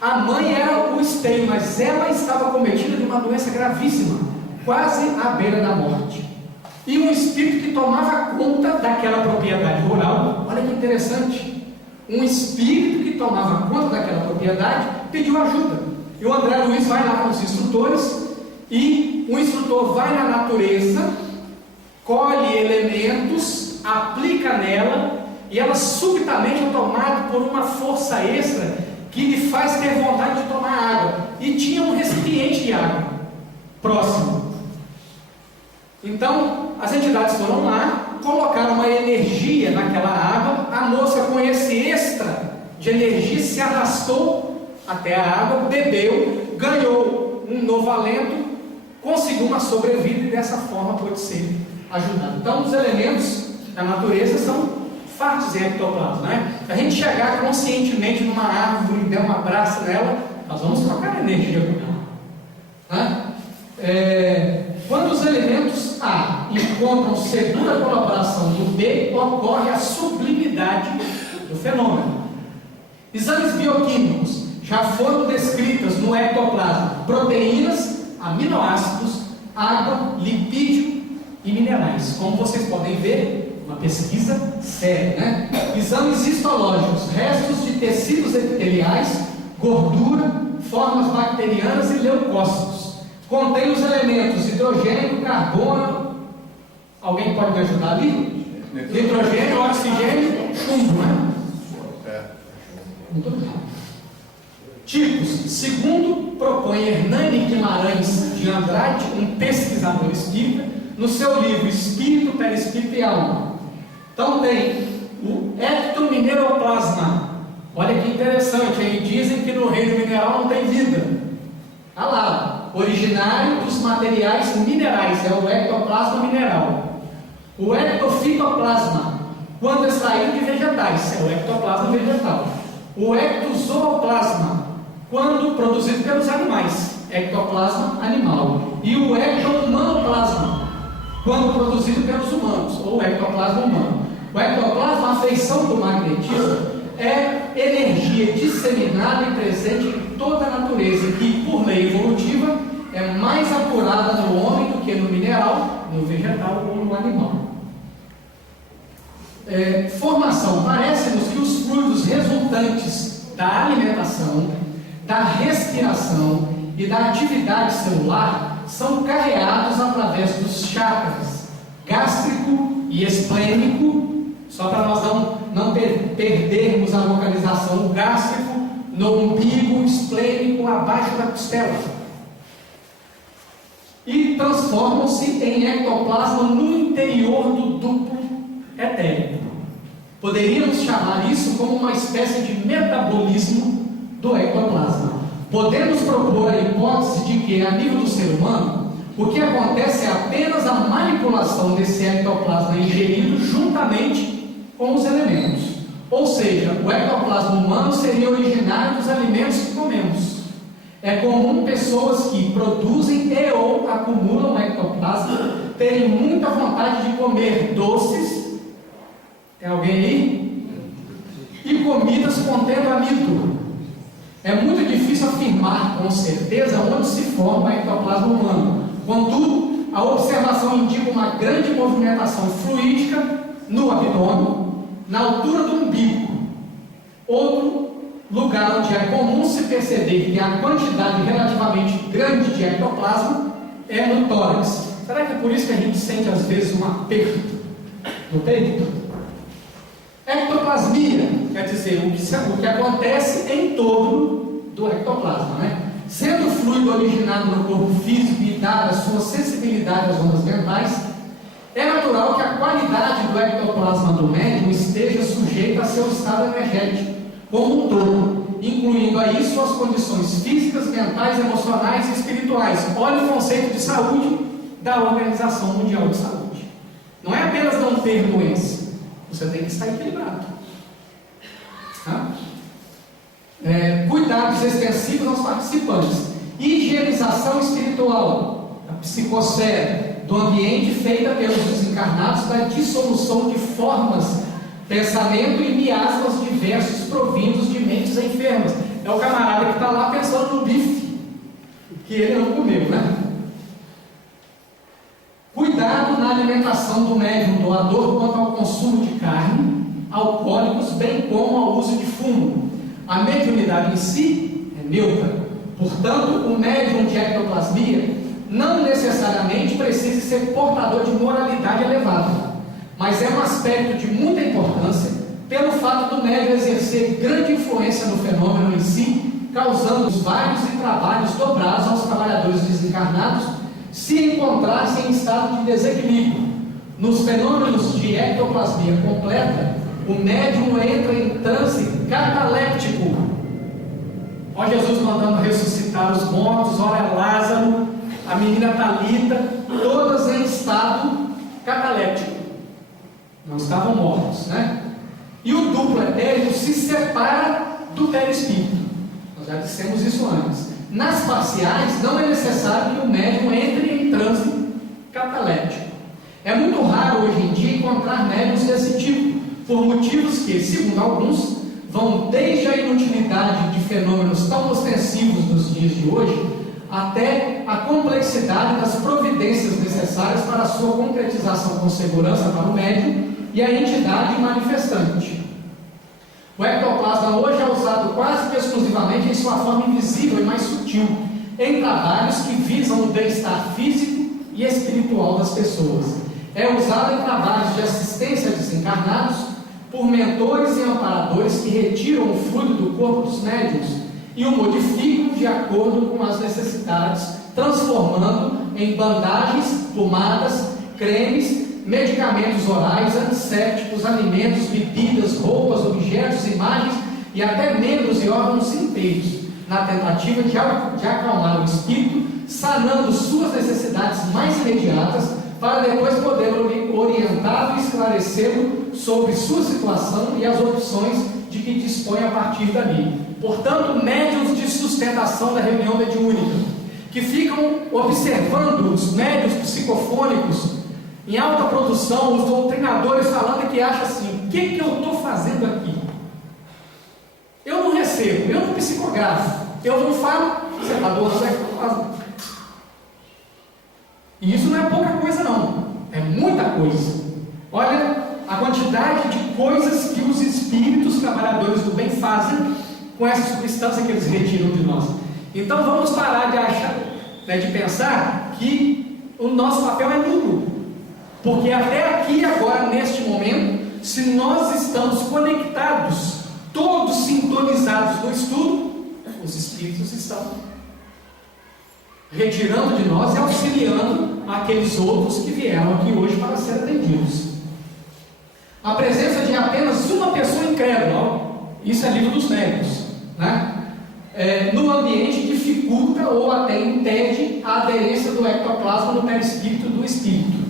A mãe era o esteio, mas ela estava cometida de uma doença gravíssima, quase à beira da morte. E um espírito que tomava conta daquela propriedade rural. Olha que interessante. Um espírito que tomava conta daquela propriedade pediu ajuda. E o André Luiz vai lá com os instrutores, e o instrutor vai na natureza, colhe elementos, aplica nela, e ela subitamente é tomada por uma força extra que lhe faz ter vontade de tomar água. E tinha um recipiente de água próximo. Então, as entidades foram lá, colocaram uma energia naquela água. A moça, com esse extra de energia, se arrastou até a água, bebeu, ganhou um novo alento, conseguiu uma sobrevida e dessa forma pôde ser ajudada. Então, os elementos da natureza são fartos em ectoplasma, né? Se a gente chegar conscientemente numa árvore e der um abraço nela, nós vamos trocar energia com ela, né? Quando os elementos A encontram segura colaboração do B, ocorre a sublimidade do fenômeno. Exames bioquímicos já foram descritas no ectoplasma: proteínas, aminoácidos, água, lipídio e minerais. Como vocês podem ver, uma pesquisa séria, né? Exames histológicos: restos de tecidos epiteliais, gordura, formas bacterianas e leucócitos. Contém os elementos hidrogênio, carbono. Alguém pode me ajudar ali? Nitrogênio, oxigênio, chumbo, né? Muito bem. Tipos: segundo propõe Hernani Guimarães de Andrade, um pesquisador espírita, no seu livro Espírito, Perispírito e Alma. Então tem o ectomineroplasma. Olha que interessante, aí dizem que no reino mineral não tem vida. Olha lá, originário dos materiais minerais, é o ectoplasma mineral. O ectofitoplasma, quando extraído de vegetais, é o ectoplasma vegetal. O ectozooplasma, quando produzido pelos animais, ectoplasma animal. E o ectohumanoplasma, quando produzido pelos humanos, ou ectoplasma humano. O ectoplasma, a feição do magnetismo, é energia disseminada e presente em toda a natureza, que por lei evolutiva é mais apurada no homem do que no mineral, no vegetal ou no animal. Formação: parece-nos que os fluidos resultantes da alimentação, da respiração e da atividade celular são carreados através dos chakras gástrico e esplênico, só para nós não perdermos a localização. O gástrico no umbigo, esplênico abaixo da costela, e transformam-se em ectoplasma no interior do duplo etérico. Poderíamos chamar isso como uma espécie de metabolismo do ectoplasma. Podemos propor a hipótese de que, a nível do ser humano, o que acontece é apenas a manipulação desse ectoplasma ingerido juntamente com os elementos. Ou seja, o ectoplasma humano seria originário dos alimentos que comemos. É comum pessoas que produzem e ou acumulam ectoplasma terem muita vontade de comer doces. Tem alguém aí? E comidas contendo amido. É muito difícil afirmar com certeza onde se forma o ectoplasma humano. Contudo, a observação indica uma grande movimentação fluídica no abdômen, na altura do umbigo. Outro lugar onde é comum se perceber que a quantidade relativamente grande de ectoplasma é no tórax. Será que é por isso que a gente sente às vezes um aperto no peito? Ectoplasmia quer dizer o que acontece em torno do ectoplasma, né? Sendo fluido originado no corpo físico e dada a sua sensibilidade às ondas mentais, é natural que a qualidade do ectoplasma do médium esteja sujeita a seu estado energético como um todo, incluindo aí suas condições físicas, mentais, emocionais e espirituais. Olha o conceito de saúde da Organização Mundial de Saúde. Não é apenas não ter doença, você tem que estar equilibrado. Cuidados extensivos aos participantes. Higienização espiritual, a psicosfera do ambiente feita pelos desencarnados da dissolução de formas, pensamento e miasmas diversos provindos de mentes enfermas. é o camarada que está lá pensando no bife, que ele não comeu, né? Cuidado na alimentação do médium doador quanto ao consumo de carne, alcoólicos, bem como ao uso de fumo. A mediunidade em si é neutra. Portanto, o médium de ectoplasmia não necessariamente precisa ser portador de moralidade elevada, mas é um aspecto de muita importância pelo fato do médium exercer grande influência no fenômeno em si, causando vários trabalhos dobrados aos trabalhadores desencarnados se encontrassem em estado de desequilíbrio. Nos fenômenos de ectoplasmia completa, o médium entra em transe cataléptico. Ó Jesus mandando ressuscitar os mortos, ora Lázaro, a menina Talita, todas em estado cataléptico. Não estavam mortos, né? E o duplo etérico se separa do perispírito. Nós já dissemos isso antes. Nas parciais, não é necessário que o médium entre em transe cataléptico. É muito raro hoje em dia encontrar médiuns desse tipo, por motivos que, segundo alguns, vão desde a inutilidade de fenômenos tão ostensivos dos dias de hoje, até a complexidade das providências necessárias para a sua concretização com segurança para o médium e a entidade manifestante. O ectoplasma hoje é usado quase que exclusivamente em sua forma invisível e mais sutil, em trabalhos que visam o bem-estar físico e espiritual das pessoas. É usado em trabalhos de assistência a desencarnados por mentores e amparadores que retiram o fluido do corpo dos médiuns e o modificam de acordo com as necessidades, transformando em bandagens, pomadas, cremes, medicamentos orais, antissépticos, alimentos, bebidas, roupas, objetos, imagens e até membros e órgãos inteiros, na tentativa de acalmar o espírito, sanando suas necessidades mais imediatas, para depois poder orientá-lo e esclarecê-lo sobre sua situação e as opções de que dispõe a partir dali. Portanto, médiuns de sustentação da reunião mediúnica, que ficam observando os médiuns psicofônicos em alta produção, os doutrinadores falando que acham assim: o que eu estou fazendo aqui? Eu não recebo, eu não psicografo, eu não falo, você está doando ectoplasma. E isso não é pouca coisa não, é muita coisa. Olha a quantidade de coisas que os espíritos trabalhadores do bem fazem com essa substância que eles retiram de nós. Então vamos parar de achar, de pensar que o nosso papel é nulo. Porque até aqui agora, neste momento, se nós estamos conectados, todos sintonizados no estudo, os espíritos estão retirando de nós e auxiliando aqueles outros que vieram aqui hoje para ser atendidos. A presença de apenas uma pessoa incrédula, isso é livro dos médicos, né? No ambiente dificulta ou até impede a aderência do ectoplasma no perispírito do espírito.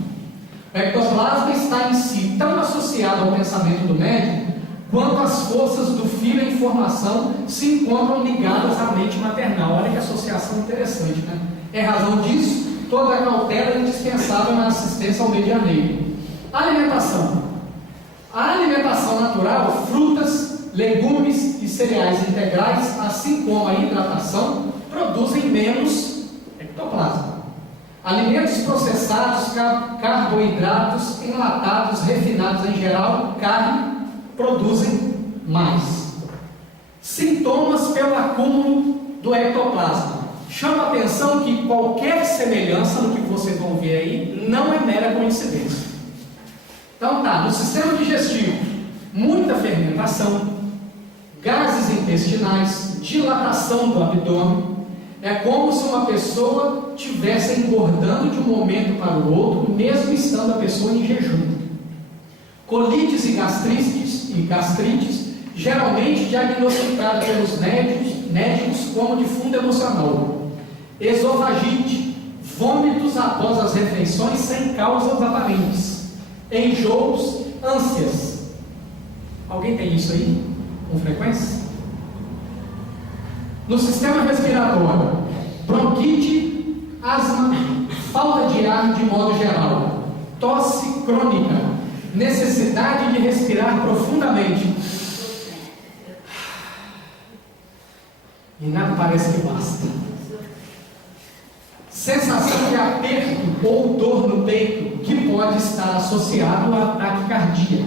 O ectoplasma está em si tão associado ao pensamento do médium quanto as forças do fio e informação se encontram ligadas à mente maternal. Olha que associação interessante, né? Em razão disso, toda a cautela é indispensável na assistência ao medianeiro. Alimentação. A alimentação natural, frutas, legumes e cereais integrais, assim como a hidratação, produzem menos ectoplasma. Alimentos processados, carboidratos, enlatados, refinados em geral, carne, produzem mais. Sintomas pelo acúmulo do ectoplasma. Chama a atenção que qualquer semelhança no que vocês vão ver aí não é mera coincidência. Então tá, no sistema digestivo, muita fermentação, gases intestinais, dilatação do abdômen. É como se uma pessoa estivesse engordando de um momento para o outro, mesmo estando a pessoa em jejum. Colites e gastrites, geralmente diagnosticadas pelos médicos como de fundo emocional. Esofagite, vômitos após as refeições sem causas aparentes. Enjoos, ânsias. Alguém tem isso aí com frequência? No sistema respiratório, bronquite, asma, falta de ar de modo geral, tosse crônica, necessidade de respirar profundamente. e nada parece que basta. Sensação de aperto ou dor no peito, que pode estar associado a taquicardia.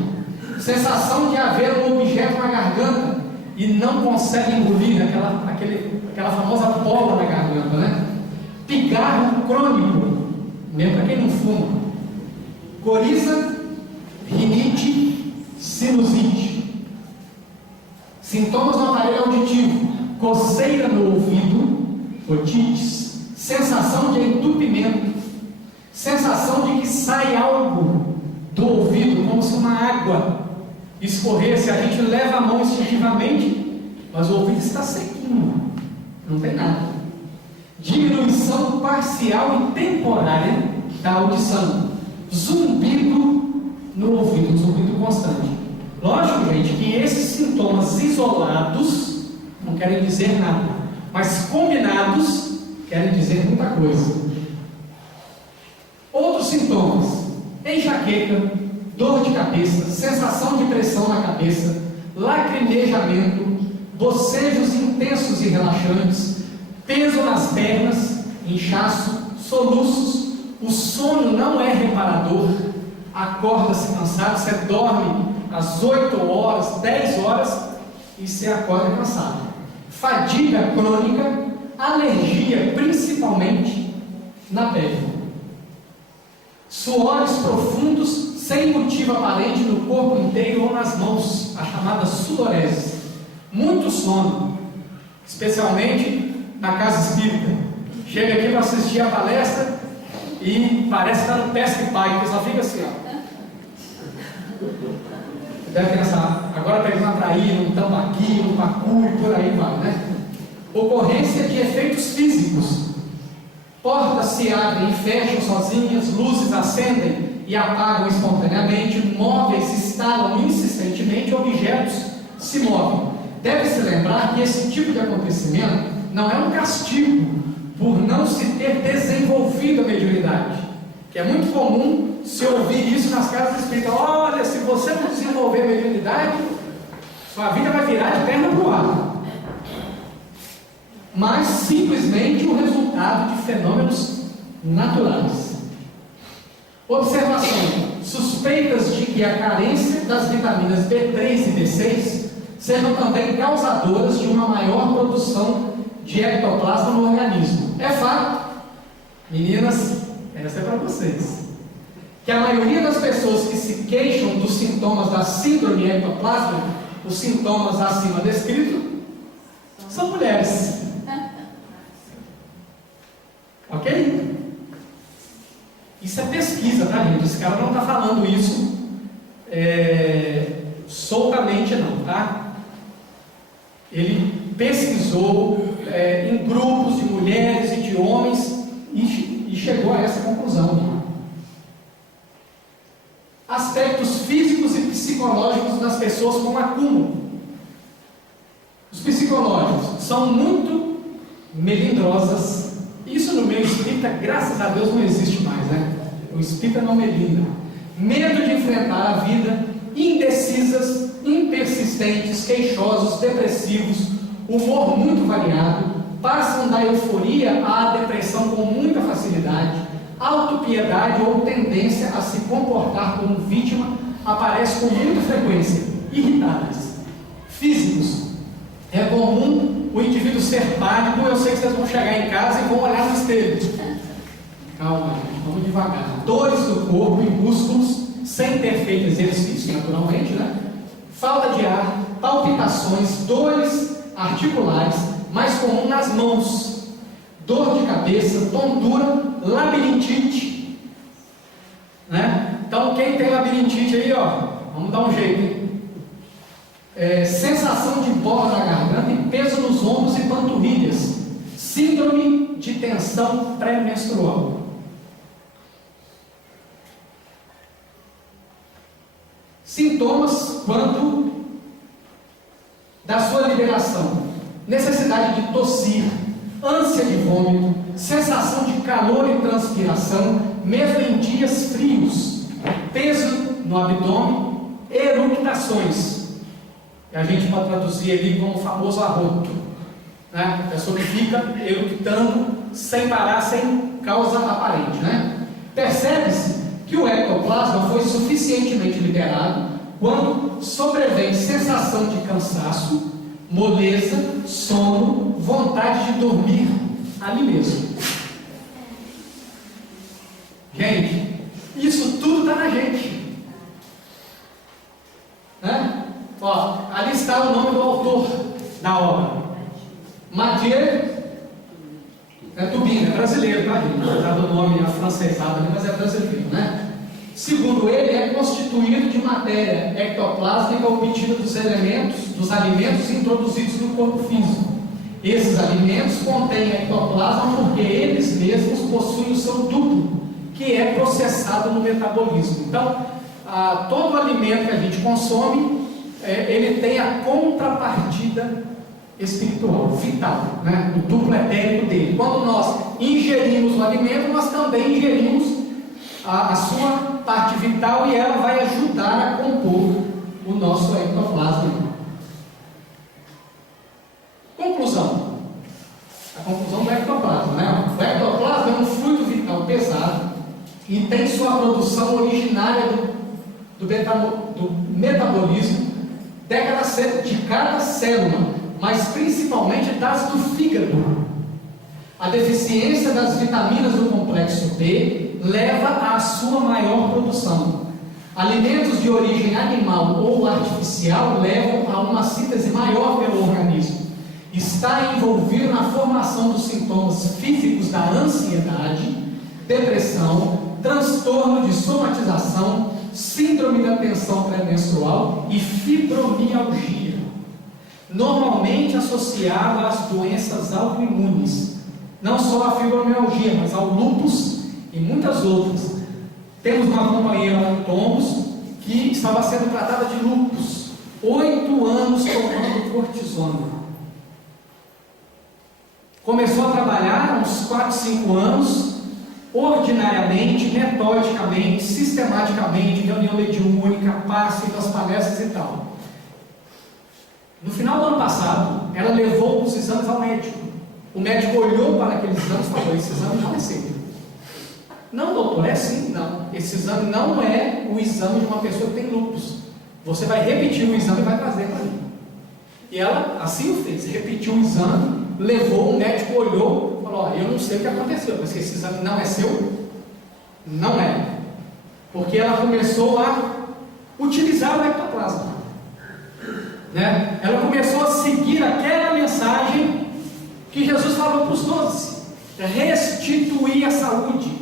Sensação de haver um objeto na garganta e não consegue engolir, aquela famosa bola na garganta, né? Pigarro crônico, mesmo para quem não fuma. Coriza, rinite, sinusite. Sintomas no aparelho auditivo: coceira no ouvido, otites, sensação de entupimento, sensação de que sai algo do ouvido, como se uma água escorresse. A gente leva a mão instintivamente, mas o ouvido está sequinho, não tem nada. Diminuição parcial e temporária da audição, zumbido no ouvido, zumbido constante. Lógico, gente, que esses sintomas isolados não querem dizer nada, mas combinados querem dizer muita coisa. Outros sintomas: enxaqueca, dor de cabeça, sensação de pressão na cabeça, lacrimejamento, bocejos intensos e relaxantes, peso nas pernas, inchaço, soluços. O sono não é reparador, acorda-se cansado, você dorme às 8 horas, 10 horas e você acorda cansado. Fadiga crônica, alergia principalmente na pele. Suores profundos sem motivo aparente no corpo inteiro ou nas mãos, a chamada sudorese. Muito sono, especialmente na casa espírita. Chega aqui para assistir a palestra e parece estar no pesca e pai, porque só fica assim, ó. Deve pensar, agora pegando uma traíra, um tambaqui, um pacu e por aí vai, né? Ocorrência de efeitos físicos: portas se abrem e fecham sozinhas, luzes acendem e apagam espontaneamente, móveis estalam insistentemente, objetos se movem. Deve-se lembrar que esse tipo de acontecimento não é um castigo por não se ter desenvolvido a mediunidade, que é muito comum se ouvir isso nas casas espíritas. Olha, se você não desenvolver a mediunidade, sua vida vai virar de perna para o ar. Mas simplesmente o resultado de fenômenos naturais. Observação: suspeitas de que a carência das vitaminas B3 e B6 sejam também causadoras de uma maior produção de ectoplasma no organismo. É fato, meninas, essa é para vocês, que a maioria das pessoas que se queixam dos sintomas da síndrome ectoplásmica, os sintomas acima descritos, são mulheres. Ok? Isso é pesquisa, tá, gente? Esse cara não está falando isso soltamente, não, tá? Ele pesquisou em grupos de mulheres e de homens e chegou a essa conclusão. Aspectos físicos e psicológicos das pessoas com acúmulo. Os psicológicos são muito melindrosas. Isso no meio espírita, graças a Deus, não existe mais, né? O espírita não melindra. Medo de enfrentar a vida, indecisas, impersistentes, queixosos, depressivos, humor muito variado, passam da euforia à depressão com muita facilidade, autopiedade ou tendência a se comportar como vítima aparece com muita frequência, irritáveis. Físicos: é comum o indivíduo ser pálido. Eu sei que vocês vão chegar em casa e vão olhar no espelho. Calma, gente, vamos devagar. Dores do corpo e músculos sem ter feito exercício, naturalmente, né? Falta de ar, palpitações, dores articulares, mais comum nas mãos, dor de cabeça, tontura, labirintite, né? Então, quem tem labirintite aí, ó, vamos dar um jeito, hein? Sensação de bola na garganta e peso nos ombros e panturrilhas, síndrome de tensão pré-menstrual. Sintomas quanto da sua liberação: necessidade de tossir, ânsia de vômito, sensação de calor e transpiração, mesmo em dias frios, peso no abdômen, eructações. A gente pode traduzir ali como o famoso arroto. né? A pessoa que fica eructando sem parar, sem causa aparente, né? Percebe-se que o ectoplasma foi suficientemente liberado quando sobrevém sensação de cansaço, moleza, sono, vontade de dormir ali mesmo. Gente, isso tudo está na gente, né? Ó, ali está o nome do autor da obra, Mathieu Tubin, é brasileiro, tá, gente? Não está do nome afrancesado ali, mas é brasileiro, né? Segundo ele, é constituído de matéria ectoplásmica obtida dos alimentos introduzidos no corpo físico. Esses alimentos contêm ectoplasma porque eles mesmos possuem o seu duplo, que é processado no metabolismo. Então, todo alimento que a gente consome, ele tem a contrapartida espiritual, vital, né? O duplo etérico dele. Quando nós ingerimos o alimento, nós também ingerimos a sua parte vital e ela vai ajudar a compor o nosso ectoplasma. Conclusão. A conclusão do ectoplasma, né? O ectoplasma é um fluido vital pesado e tem sua produção originária do metabolismo de cada célula, mas principalmente das do fígado. A deficiência das vitaminas do complexo B leva à sua maior produção. Alimentos de origem animal ou artificial levam a uma síntese maior pelo organismo. Está envolvido na formação dos sintomas físicos da ansiedade, depressão, transtorno de somatização, síndrome da tensão pré-menstrual e fibromialgia, normalmente associado às doenças autoimunes, não só a fibromialgia, mas ao lúpus e muitas outras. Temos uma companheira lá em Tombos que estava sendo tratada de lúpus, 8 anos tomando cortisona. Começou a trabalhar há uns 4, 5 anos, ordinariamente, metodicamente, sistematicamente, reunião mediúnica, passe das palestras e tal. No final do ano passado, ela levou os exames ao médico. O médico olhou para aqueles exames e falou: esse exame não é seu. Não, doutor, é sim. Não, esse exame não é o exame de uma pessoa que tem lúpus. Você vai repetir o exame e vai trazer para mim. E ela assim o fez, repetiu o exame, levou, o médico olhou, falou: ó, eu não sei o que aconteceu, mas esse exame não é seu? Não é. Porque ela começou a utilizar o ectoplasma, né? Ela começou a seguir aquela mensagem que Jesus falou para os 12: restituir a saúde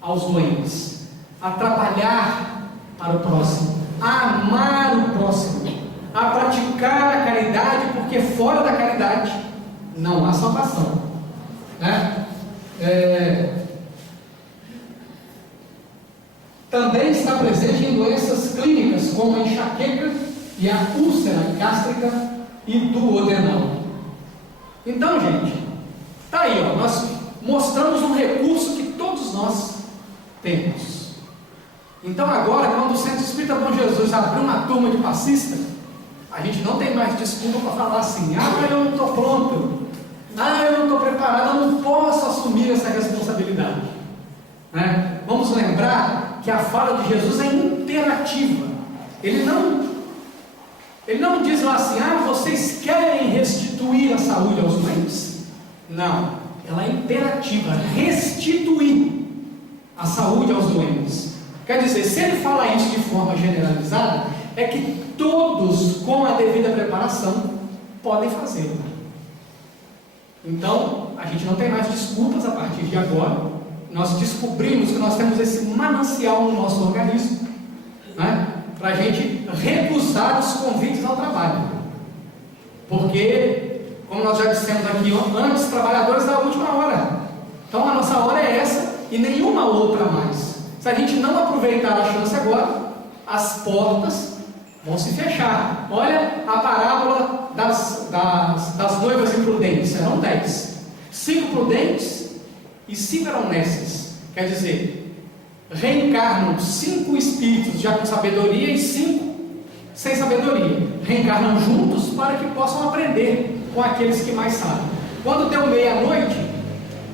aos doentes, a trabalhar para o próximo, a amar o próximo, a praticar a caridade, porque fora da caridade não há salvação, né? Também está presente em doenças clínicas como a enxaqueca e a úlcera gástrica e duodenal. Então, gente, está aí, ó, nós mostramos um recurso que todos nós temos. Então agora, quando o Centro Espírita Bom Jesus abriu uma turma de passista, a gente não tem mais desculpa para falar assim: ah, eu não estou pronto, ah, eu não estou preparado, eu não posso assumir essa responsabilidade, né? Vamos lembrar que a fala de Jesus é imperativa. Ele não diz lá assim: ah, vocês querem restituir a saúde aos doentes? Não, ela é imperativa, restituir a saúde aos doentes. Quer dizer, se ele fala isso de forma generalizada, é que todos, com a devida preparação, podem fazê-lo. Então, a gente não tem mais desculpas a partir de agora. Nós descobrimos que nós temos esse manancial no nosso organismo, né, para a gente recusar os convites ao trabalho. Porque, como nós já dissemos aqui antes, trabalhadores da última hora. Então a nossa hora é essa e nenhuma outra mais. Se a gente não aproveitar a chance agora, as portas vão se fechar. Olha a parábola das noivas imprudentes. Serão 10. 5 prudentes e 5 eram nécias. Quer dizer, reencarnam 5 espíritos já com sabedoria e 5 sem sabedoria. Reencarnam juntos para que possam aprender com aqueles que mais sabem. Quando deu meia-noite,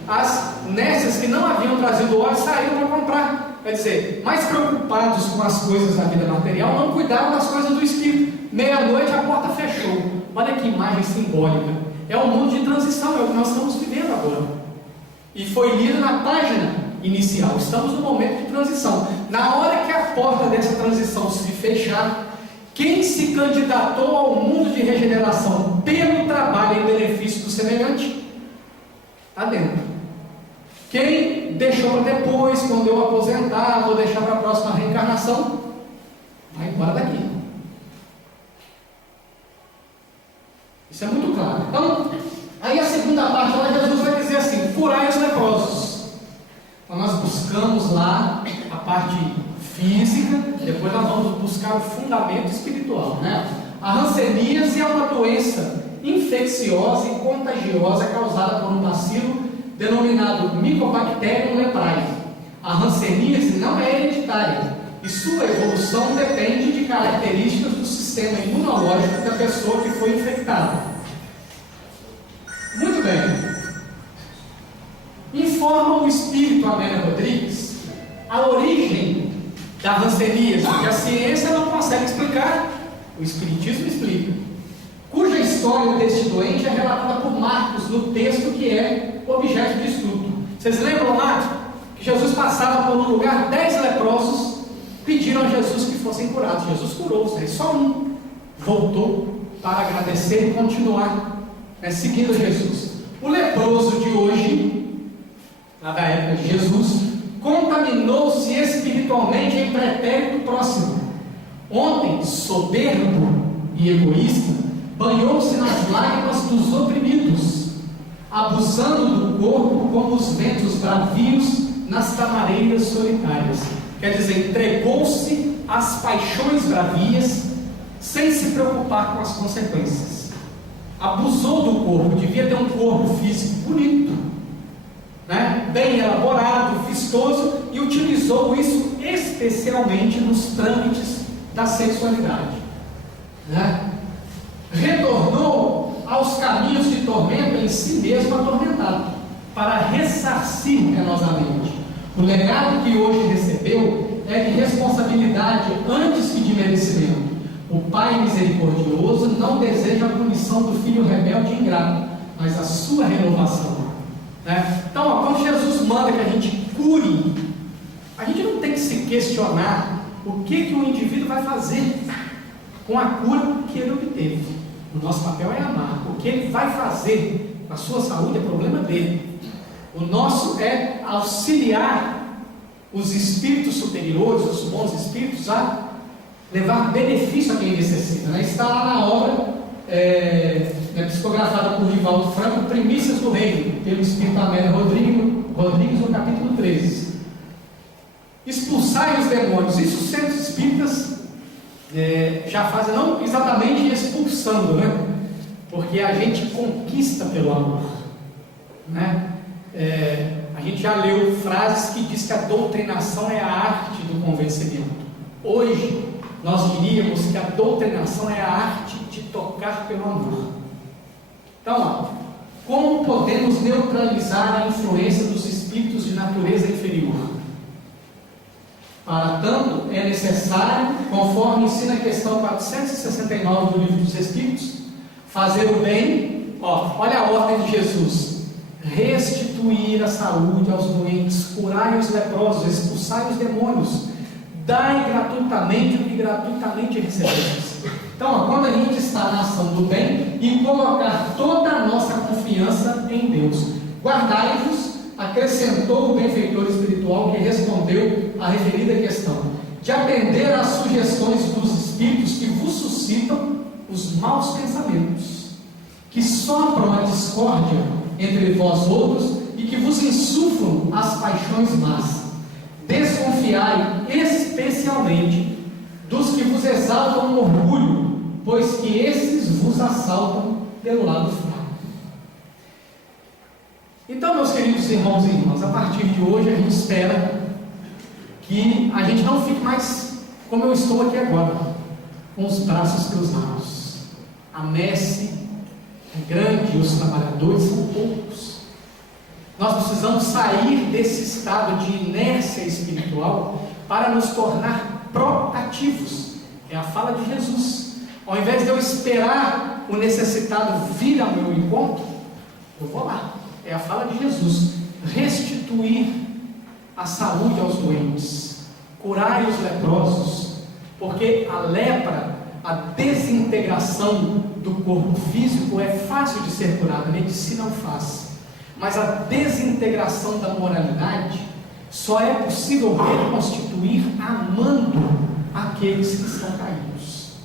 as nécias que não haviam trazido óleo saíram para comprar. Quer dizer, mais preocupados com as coisas da vida material, não cuidavam das coisas do Espírito. Meia-noite a porta fechou. Olha que imagem simbólica. É um mundo de transição, é o que nós estamos vivendo agora. E foi lido na página inicial. Estamos no momento de transição. Na hora que a porta dessa transição se fechar, quem se candidatou ao mundo de regeneração pelo trabalho em benefício do semelhante? Está dentro. Quem deixou para depois, quando eu aposentar, vou deixar para a próxima reencarnação, vai embora daqui. Isso é muito claro. Então, aí a segunda parte lá, Jesus vai dizer assim: curai os leprosos. Então nós buscamos lá a parte física, depois nós vamos buscar o fundamento espiritual, né? A hanseníase é uma doença infecciosa e contagiosa causada por um bacilo denominado Mycobacterium leprae. A hanseníase não é hereditária e sua evolução depende de características do sistema imunológico da pessoa que foi infectada. Muito bem. Informa o espírito Amélia Rodrigues a origem da hanseníase, que a ciência não consegue explicar, o espiritismo explica, cuja história deste doente é relatada por Marcos no texto que é objeto de estudo. Vocês lembram lá que Jesus passava por um lugar, 10 leprosos pediram a Jesus que fossem curados. Jesus curou-os, né? Só um voltou para agradecer e continuar, né, seguindo Jesus. O leproso de hoje, lá da época de Jesus, contaminou-se espiritualmente em pretérito próximo. Ontem, soberbo e egoísta, banhou-se nas lágrimas dos oprimidos, abusando do corpo como os ventos bravios nas tamareiras solitárias. Quer dizer, entregou-se às paixões bravias sem se preocupar com as consequências. Abusou do corpo, devia ter um corpo físico bonito, né? Bem elaborado, vistoso, e utilizou isso especialmente nos trâmites da sexualidade, né? Retornou aos caminhos de tormento em si mesmo atormentado, para ressarcir penosamente. O legado que hoje recebeu é de responsabilidade antes que de merecimento. O Pai misericordioso não deseja a punição do filho rebelde e ingrato, mas a sua renovação, né? Então, quando Jesus manda que a gente cure, a gente não tem que se questionar o que o indivíduo vai fazer com a cura que ele obteve. O nosso papel é amar. O que ele vai fazer com a sua saúde é problema dele. O nosso é auxiliar os espíritos superiores, os bons espíritos, a levar benefício a quem necessita, né? Está lá na obra, psicografada por Divaldo Franco, Primícias do Reino, pelo espírito Amélia Rodrigues, no capítulo 13. Expulsai os demônios. Isso os centros espíritas já fazem, não exatamente expulsando, né? Porque a gente conquista pelo amor, né? A gente já leu frases que diz que a doutrinação é a arte do convencimento. Hoje nós diríamos que a doutrinação é a arte de tocar pelo amor. Então, como podemos neutralizar a influência dos espíritos de natureza inferior? Para tanto, é necessário, conforme ensina a questão 469 do Livro dos Espíritos, fazer o bem. Olha a ordem de Jesus: restituir a saúde aos doentes, curai os leprosos, expulsai os demônios, dai gratuitamente o que gratuitamente recebeis. Então, quando a gente está na ação do bem e colocar toda a nossa confiança em Deus, guardai-vos, acrescentou o benfeitor espiritual, que respondeu à referida questão, de atender às sugestões dos espíritos que vos suscitam os maus pensamentos, que sopram a discórdia entre vós outros e que vos insuflam as paixões más. Desconfiai especialmente dos que vos exaltam o orgulho, pois que esses vos assaltam pelo lado fraco. Então, meus queridos irmãos e irmãs, a partir de hoje a gente espera que a gente não fique mais como eu estou aqui agora, com os braços cruzados. A messe é grande e os trabalhadores são poucos. Nós precisamos sair desse estado de inércia espiritual para nos tornar proativos. É a fala de Jesus. Ao invés de eu esperar o necessitado vir ao meu encontro, eu vou lá. É a fala de Jesus. Restituir a saúde aos doentes, curar os leprosos, porque a lepra, a desintegração do corpo físico é fácil de ser curada, a medicina o faz. Mas a desintegração da moralidade só é possível reconstituir amando aqueles que estão caídos.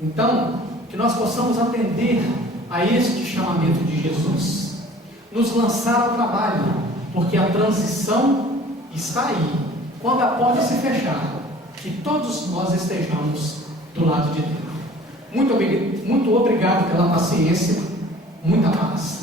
Então, que nós possamos atender a este chamamento de Jesus, nos lançar ao trabalho, porque a transição está aí. Quando a porta se fechar, que todos nós estejamos do lado de dentro. Muito obrigado pela paciência, muita paz.